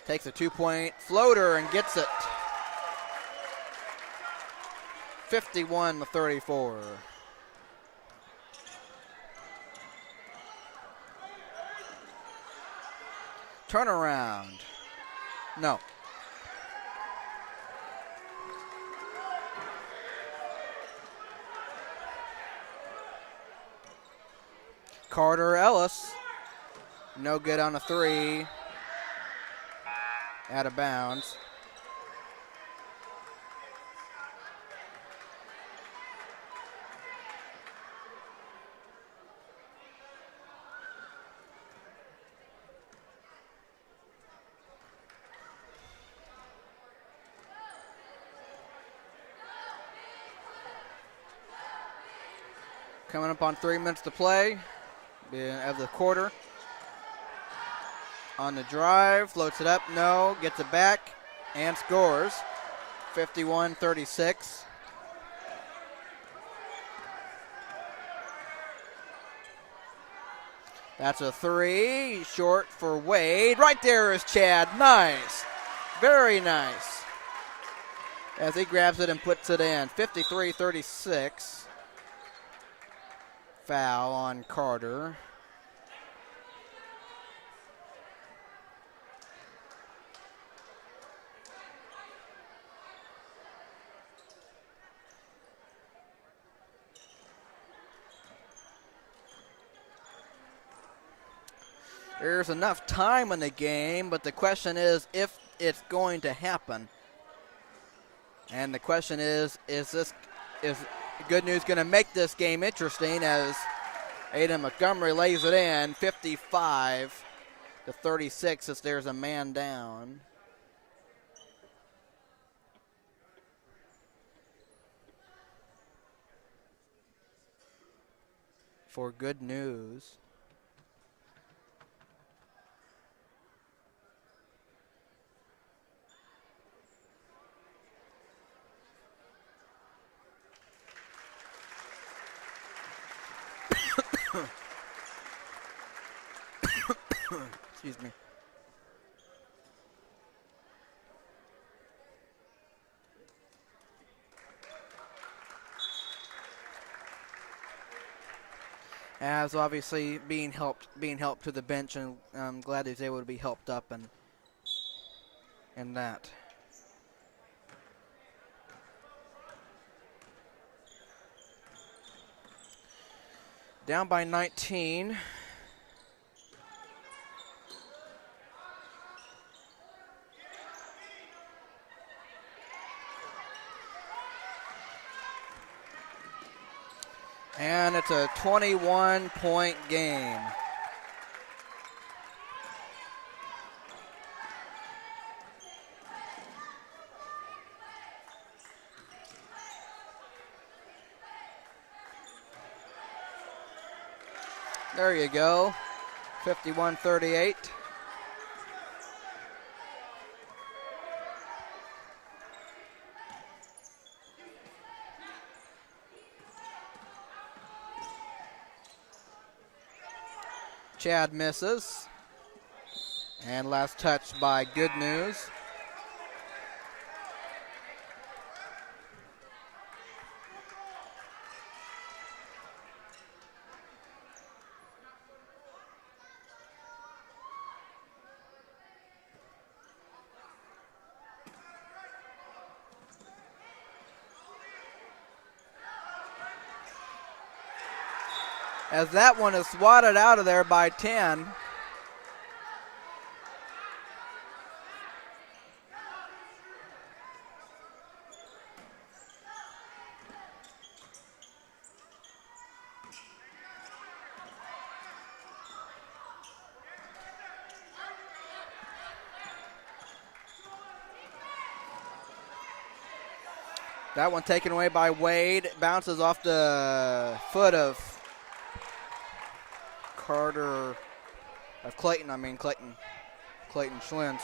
Takes a 2-point floater and gets it. 51-34. Turnaround. No. Carter Ellis. No good on a three. Out of bounds. Coming up on 3 minutes to play of the quarter. On the drive, floats it up, no, gets it back, and scores. 51-36. That's a three, short for Wade. Right there is Chad, nice, very nice. As he grabs it and puts it in, 53-36. Foul on Carter. There's enough time in the game, but the question is if it's going to happen. And the question is Good News going to make this game interesting as Aiden Montgomery lays it in, 55-36 as there's a man down. For Good News. Excuse me. As obviously being helped to the bench, and I'm glad he's able to be helped up and that. Down by 19. And it's a 21-point game. There you go, 51-38. Chad misses. And last touch by Good News. as that one is swatted out of there by 10. That one taken away by Wade. Bounces off the foot of Clayton Schlins.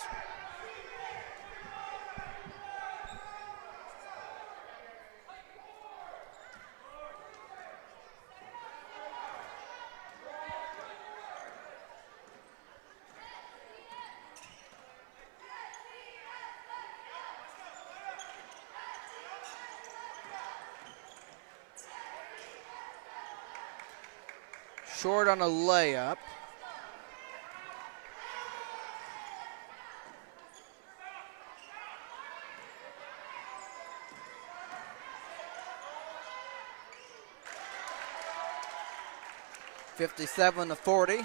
Short on a layup. (57-40).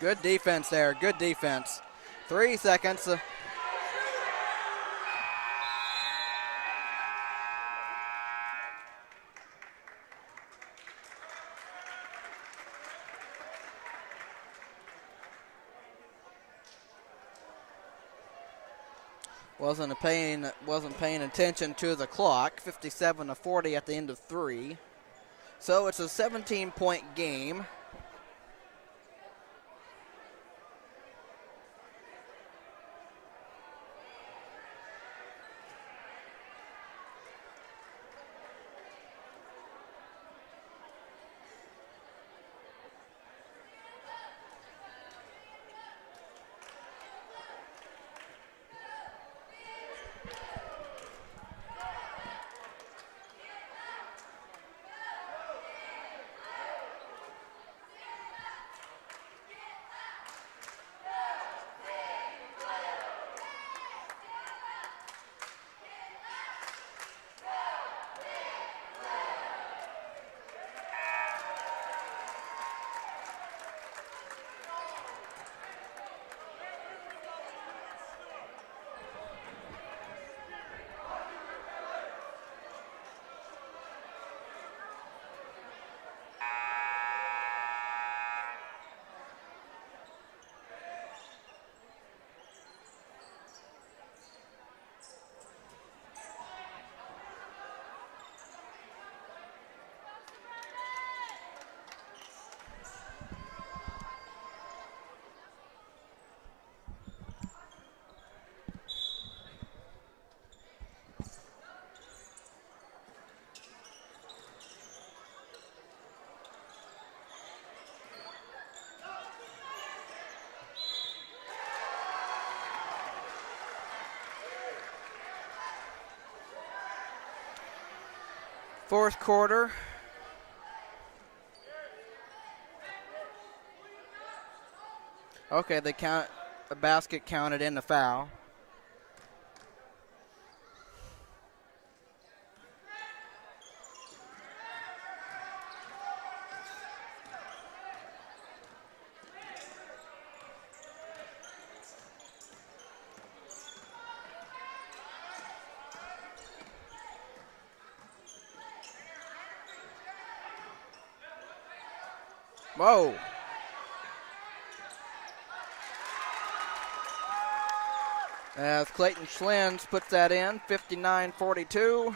Good defense there. Good defense. 3 seconds. Wasn't paying attention to the clock. 57-40 at the end of 3. So it's a 17-point game. Fourth quarter. Okay, they count a basket counted in the foul. Whoa. As Clayton Schlins puts that in, 59-42.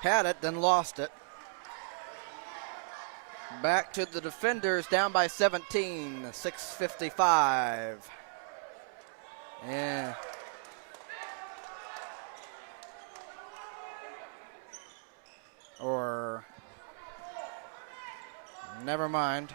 Had it, then lost it. Back to the defenders, down by 17, 6:55. Yeah. Or, never mind.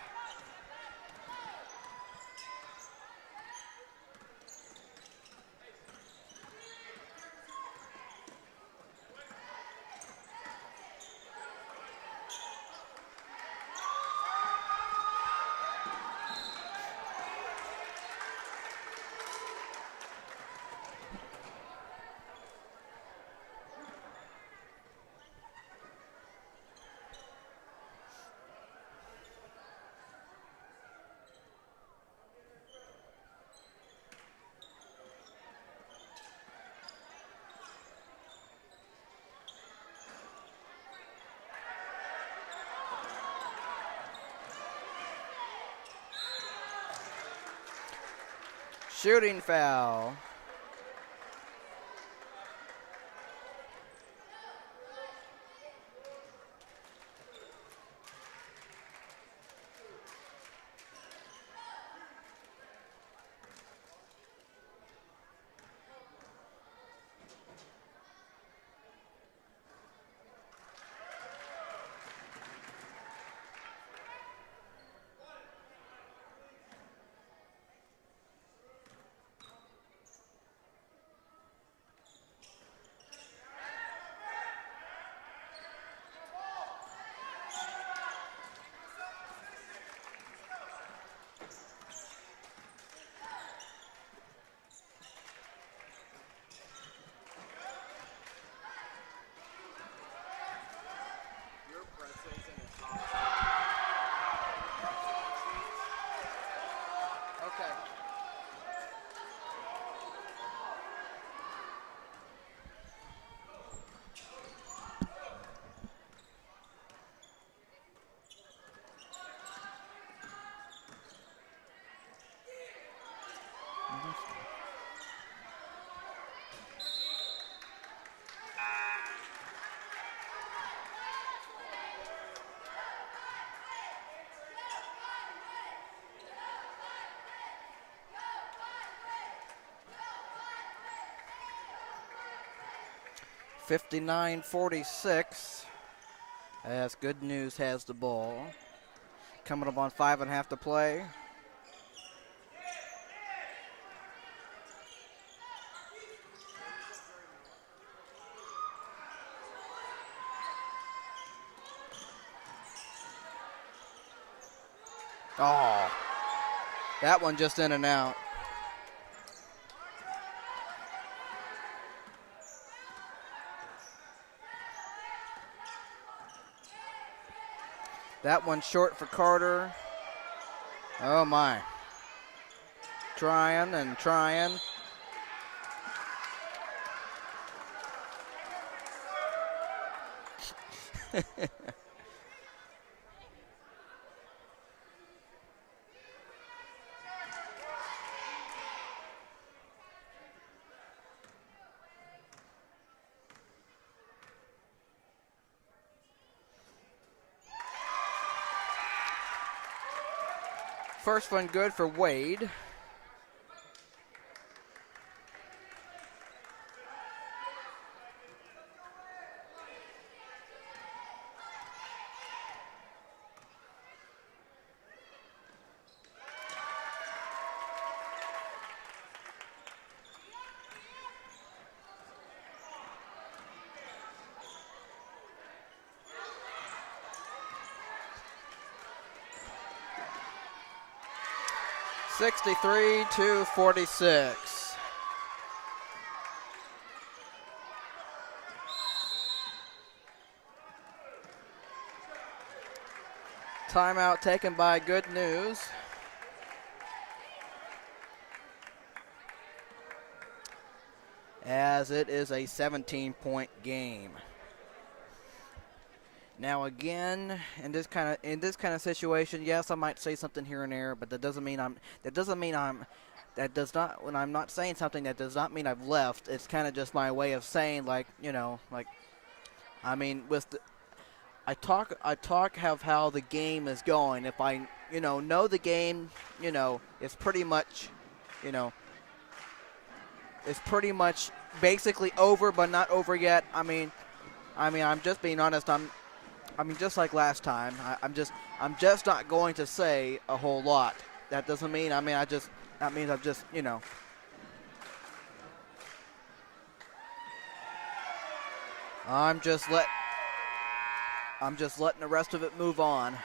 Shooting foul. Okay. (59-46) as Good News has the ball. Coming up on 5.5 to play. Oh, that one just in and out. That one short for Carter. Oh my. Trying and trying. First one good for Wade. (63-46). Timeout taken by Good News. As it is a 17-point game. Now again, in this kind of situation, yes, I might say something here and there, but when I'm not saying something, that does not mean I've left. It's kind of just my way of saying, like, I mean, I talk of how the game is going. If I, know the game, it's pretty much, you know, it's pretty much basically over, but not over yet. I'm just being honest. Just like last time. I'm just not going to say a whole lot. That doesn't mean. That means I'm just, I'm just letting the rest of it move on.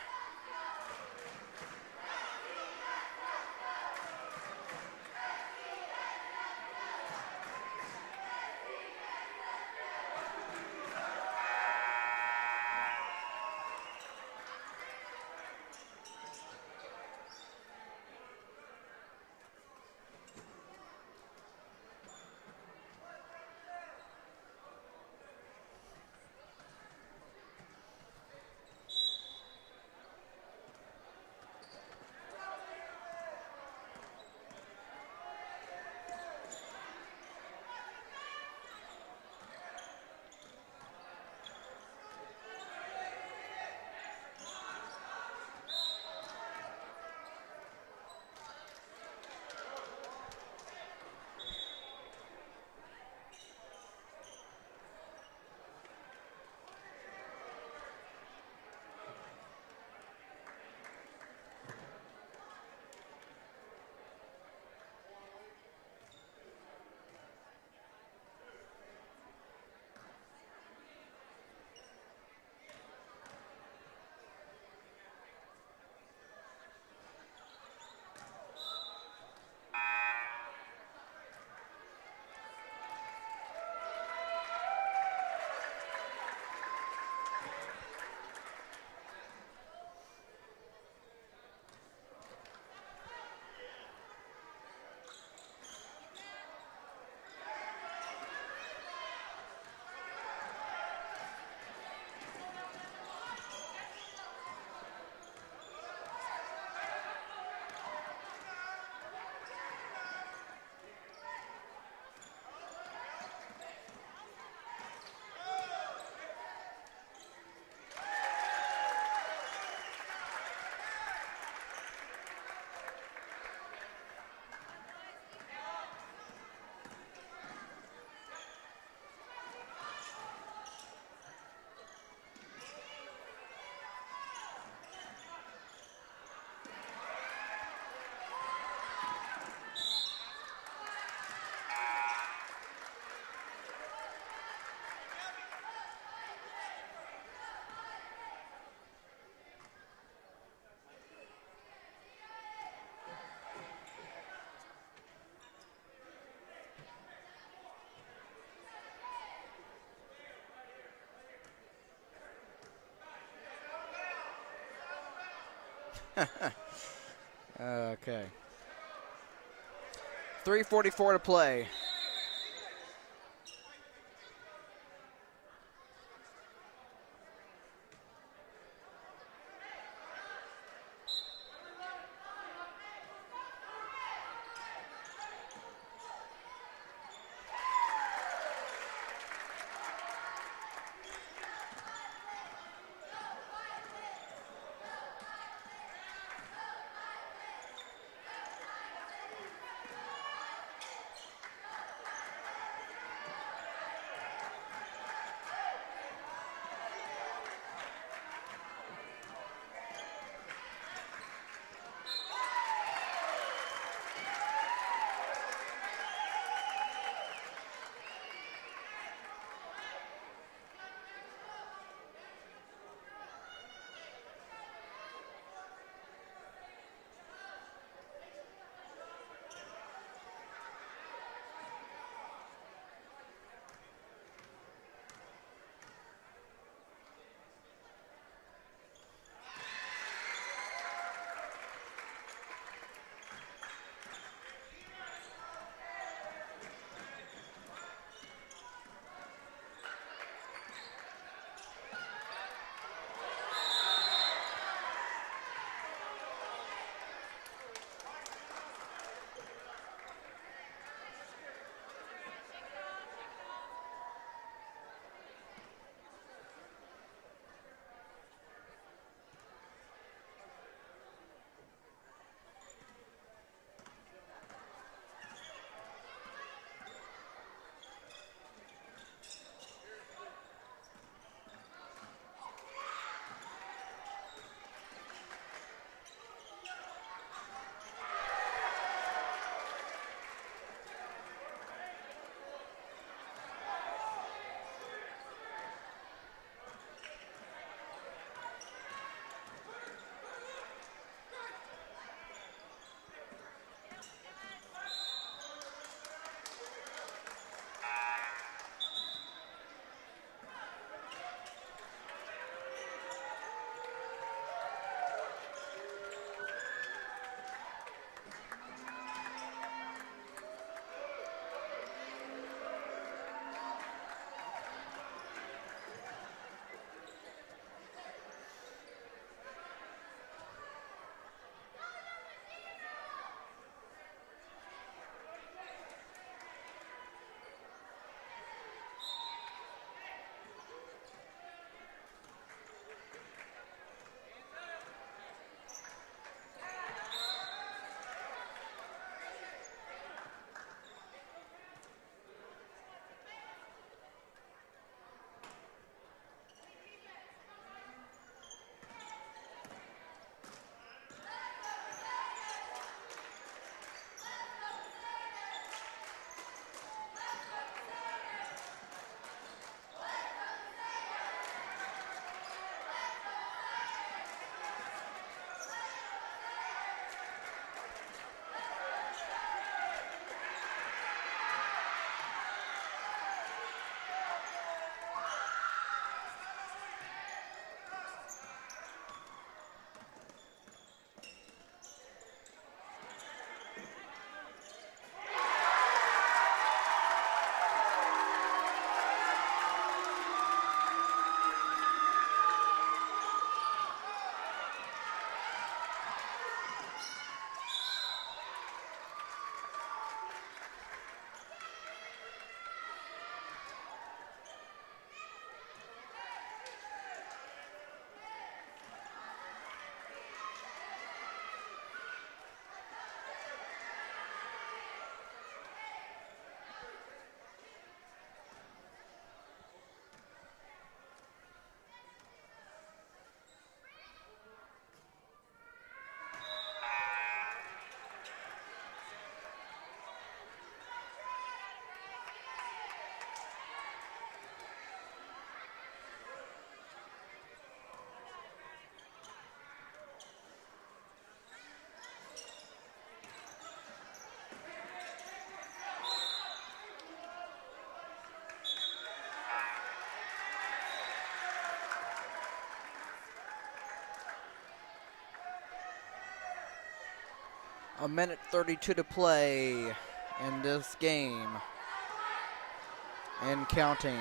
Okay. 3:44 to play. A minute 32 to play in this game. And counting.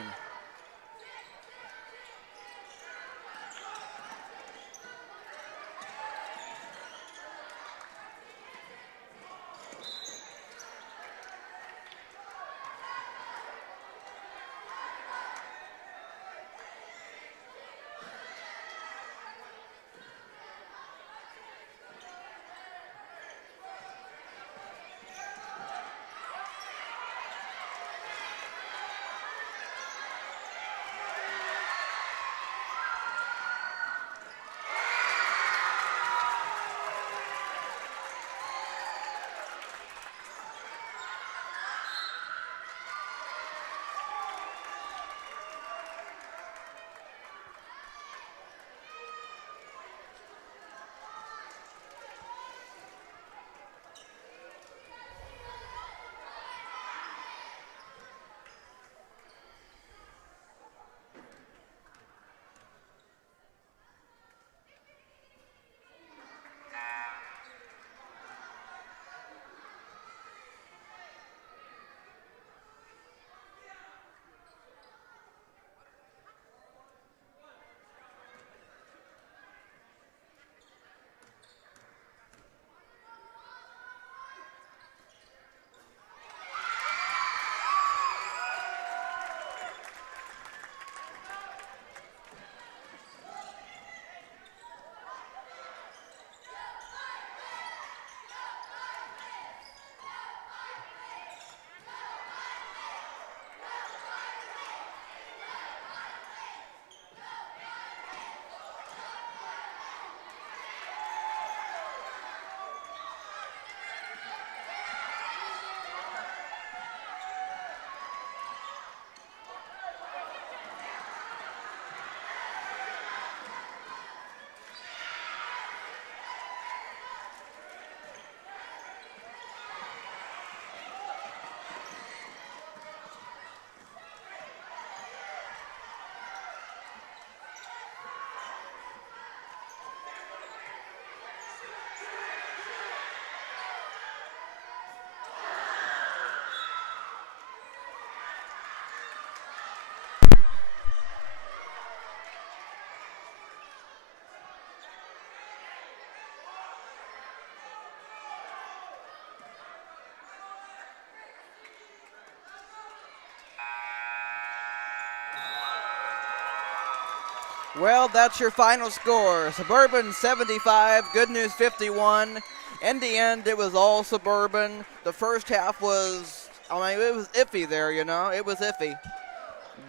Well, that's your final score. Suburban 75, Good News 51. In the end, it was all Suburban. The first half was, it was iffy there, It was iffy.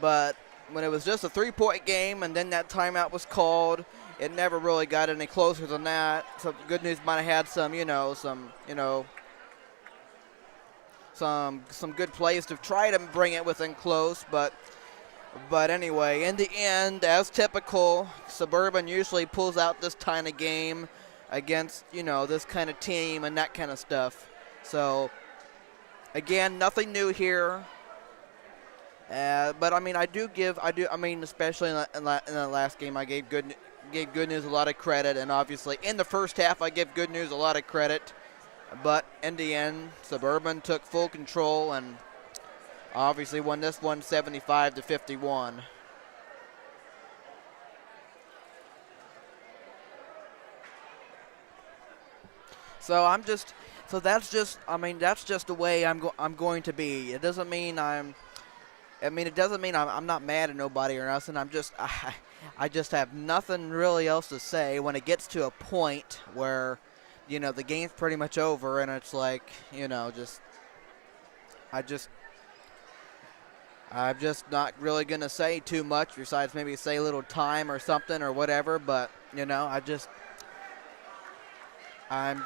But when it was just a 3-point game and then that timeout was called, it never really got any closer than that. So Good News might have had some good plays to try to bring it within close, but anyway, in the end, as typical, Suburban usually pulls out this kind of game against, this kind of team and that kind of stuff. So, again, nothing new here. But especially in the last game, I gave Good News a lot of credit, and obviously in the first half, I give Good News a lot of credit. But in the end, Suburban took full control and obviously won this one 75-51. That's just the way I'm going to be. It doesn't mean I'm not mad at nobody or nothing. I just have nothing really else to say when it gets to a point where, the game's pretty much over and it's like, I'm just not really going to say too much besides maybe say a little time or something or whatever, but, I'm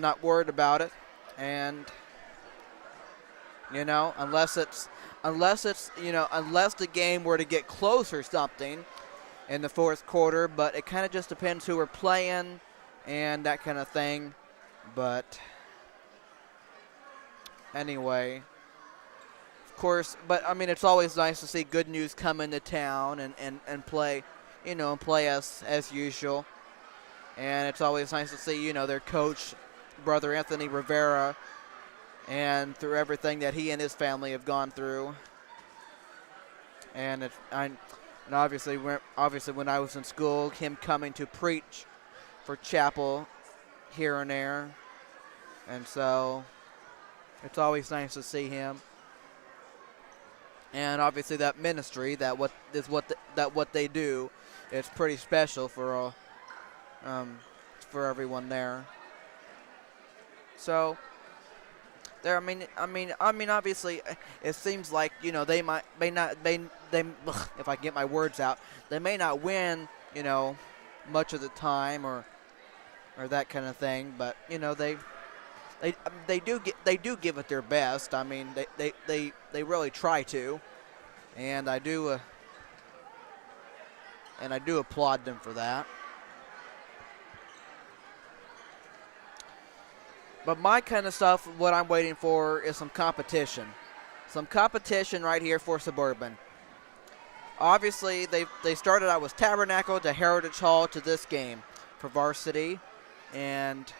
not worried about it. And, unless the game were to get close or something in the fourth quarter, but it kind of just depends who we're playing and that kind of thing. But anyway, of course, it's always nice to see Good News come into town and play, play us as usual. And it's always nice to see, their coach, Brother Anthony Rivera, and through everything that he and his family have gone through. And obviously when I was in school, him coming to preach for chapel here and there. And so it's always nice to see him. And obviously that ministry, what they do, it's pretty special for everyone there. So there, obviously, it seems like they may not if I can get my words out, they may not win much of the time or that kind of thing, but they do give it their best. I mean, they really try to, and I do applaud them for that. But my kind of stuff, what I'm waiting for is some competition. Some competition right here for Suburban. Obviously, they started out with Tabernacle to Heritage Hall to this game for Varsity. And,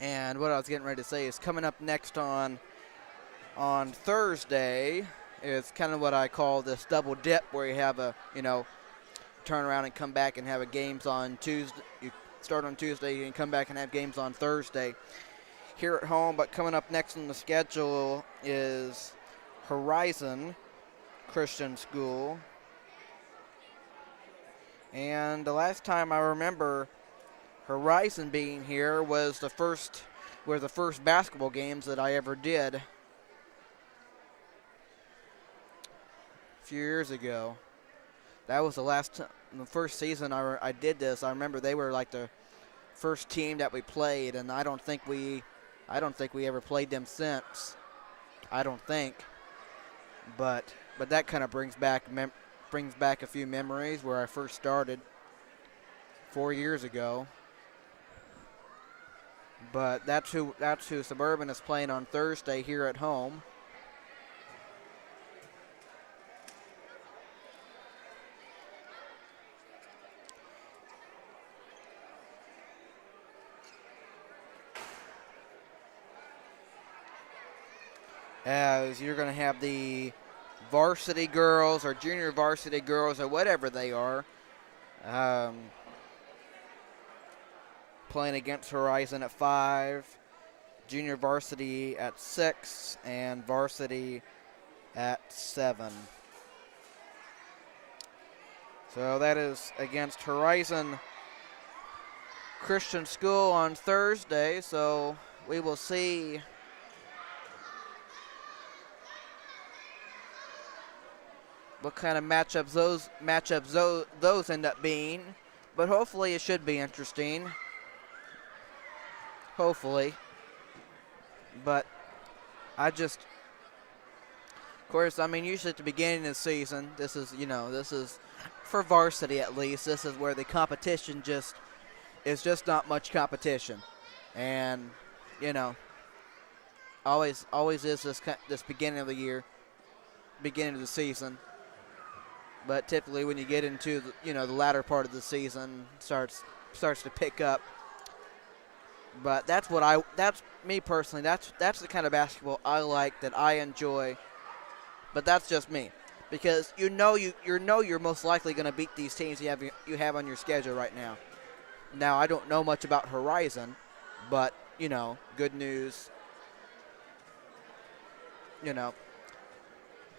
And what I was getting ready to say is coming up next on Thursday is kind of what I call this double dip, where you have turn around and come back and have a games on Tuesday. You start on Tuesday and come back and have games on Thursday here at home. But coming up next on the schedule is Horizon Christian School. And the last time I remember Horizon being here was the first basketball games that I ever did a few years ago. That was the first season I did this. I remember they were like the first team that we played, and I don't think we ever played them since. I don't think. But that kind of brings back a few memories where I first started 4 years ago. But that's who Suburban is playing on Thursday here at home. As you're going to have the varsity girls or junior varsity girls or whatever they are playing against Horizon at 5, junior varsity at 6, and varsity at 7. So that is against Horizon Christian School on Thursday. So we will see what kind of matchups those end up being. But hopefully it should be interesting. Hopefully. But of course, usually at the beginning of the season, this is for varsity at least, this is where the competition is just not much competition. And, always is this beginning of the year, beginning of the season. But typically when you get into the latter part of the season, starts to pick up. But that's me personally. That's the kind of basketball I like, that I enjoy. But that's just me, because you're most likely going to beat these teams you have on your schedule right now. Now I don't know much about Horizon, but good news.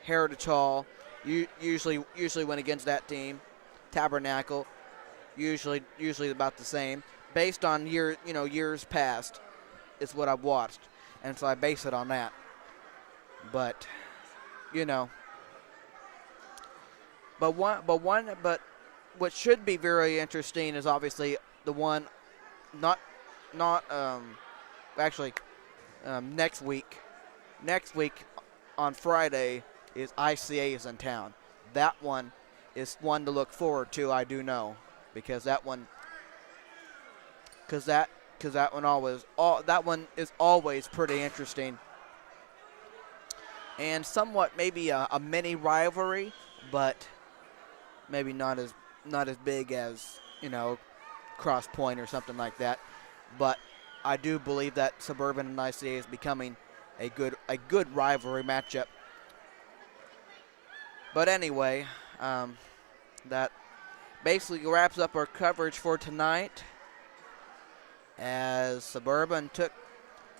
Heritage Hall, usually went against that team. Tabernacle, usually about the same, based on years past. is what I've watched, and so I base it on that. But you know, but what should be very interesting is obviously the one, not actually next week. Next week on Friday is ICA's in town. That one is one to look forward to. I do know because that one is always pretty interesting and somewhat maybe a mini rivalry, but maybe not as big as Cross Point or something like that. But I do believe that Suburban and ICA is becoming a good rivalry matchup. But anyway, that basically wraps up our coverage for tonight. As Suburban took,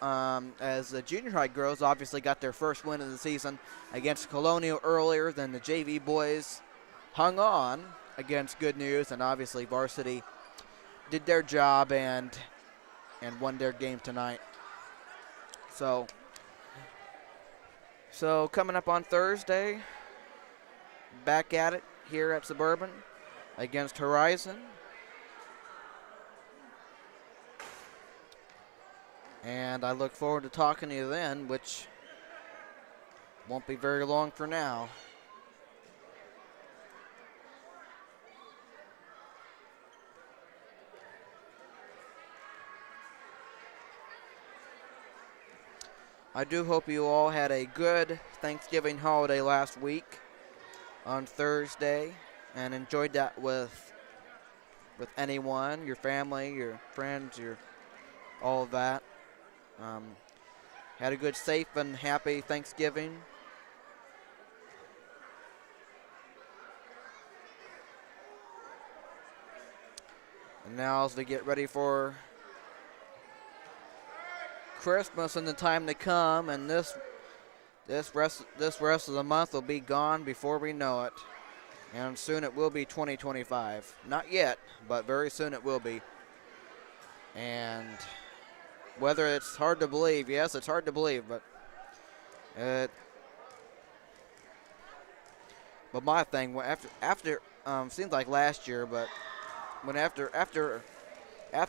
as the junior high girls obviously got their first win of the season against Colonial earlier, than the JV boys hung on against Good News, and obviously Varsity did their job and won their game tonight. So coming up on Thursday, back at it here at Suburban against Horizon. And I look forward to talking to you then, which won't be very long for now. I do hope you all had a good Thanksgiving holiday last week on Thursday and enjoyed that with anyone, your family, your friends, all of that. Had a good, safe, and happy Thanksgiving. And now as we get ready for Christmas and the time to come, and this rest of the month will be gone before we know it. And soon it will be 2025. Not yet, but very soon it will be. And whether it's hard to believe, yes, it's hard to believe, but my thing after seems like last year, but when after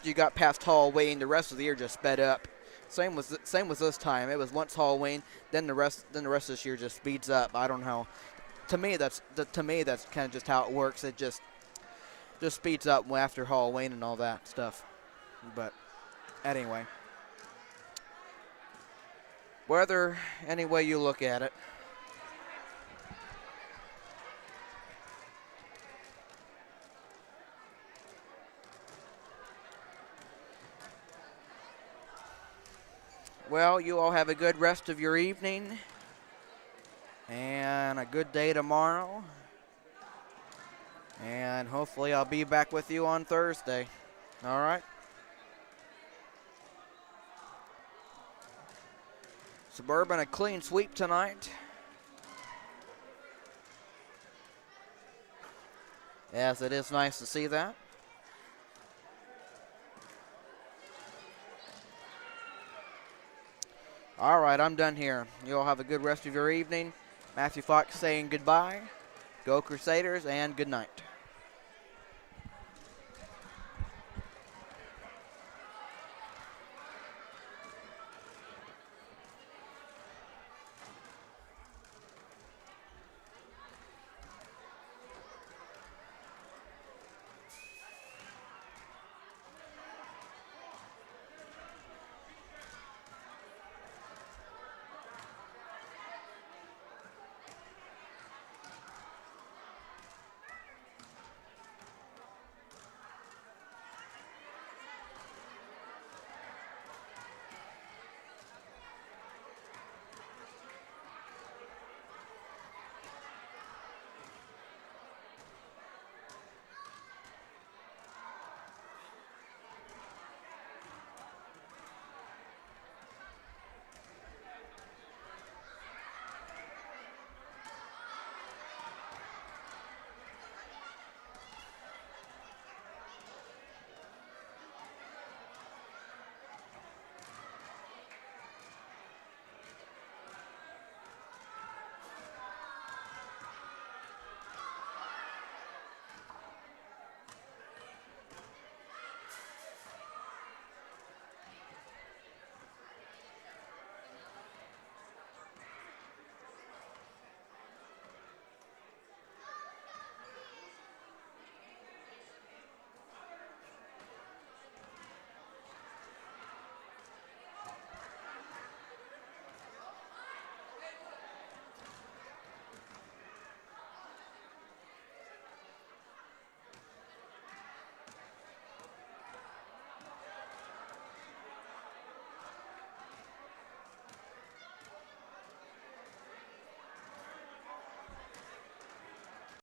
you got past Halloween, the rest of the year just sped up. Same with this time. It was once Halloween, then the rest of this year just speeds up. I don't know. To me, that's kind of just how it works. It just speeds up after Halloween and all that stuff. But anyway, whether any way you look at it, well, you all have a good rest of your evening and a good day tomorrow. And hopefully I'll be back with you on Thursday. All right? Suburban a clean sweep tonight. Yes, it is nice to see that. All right, I'm done here. You all have a good rest of your evening. Matthew Fox saying goodbye. Go Crusaders, and good night.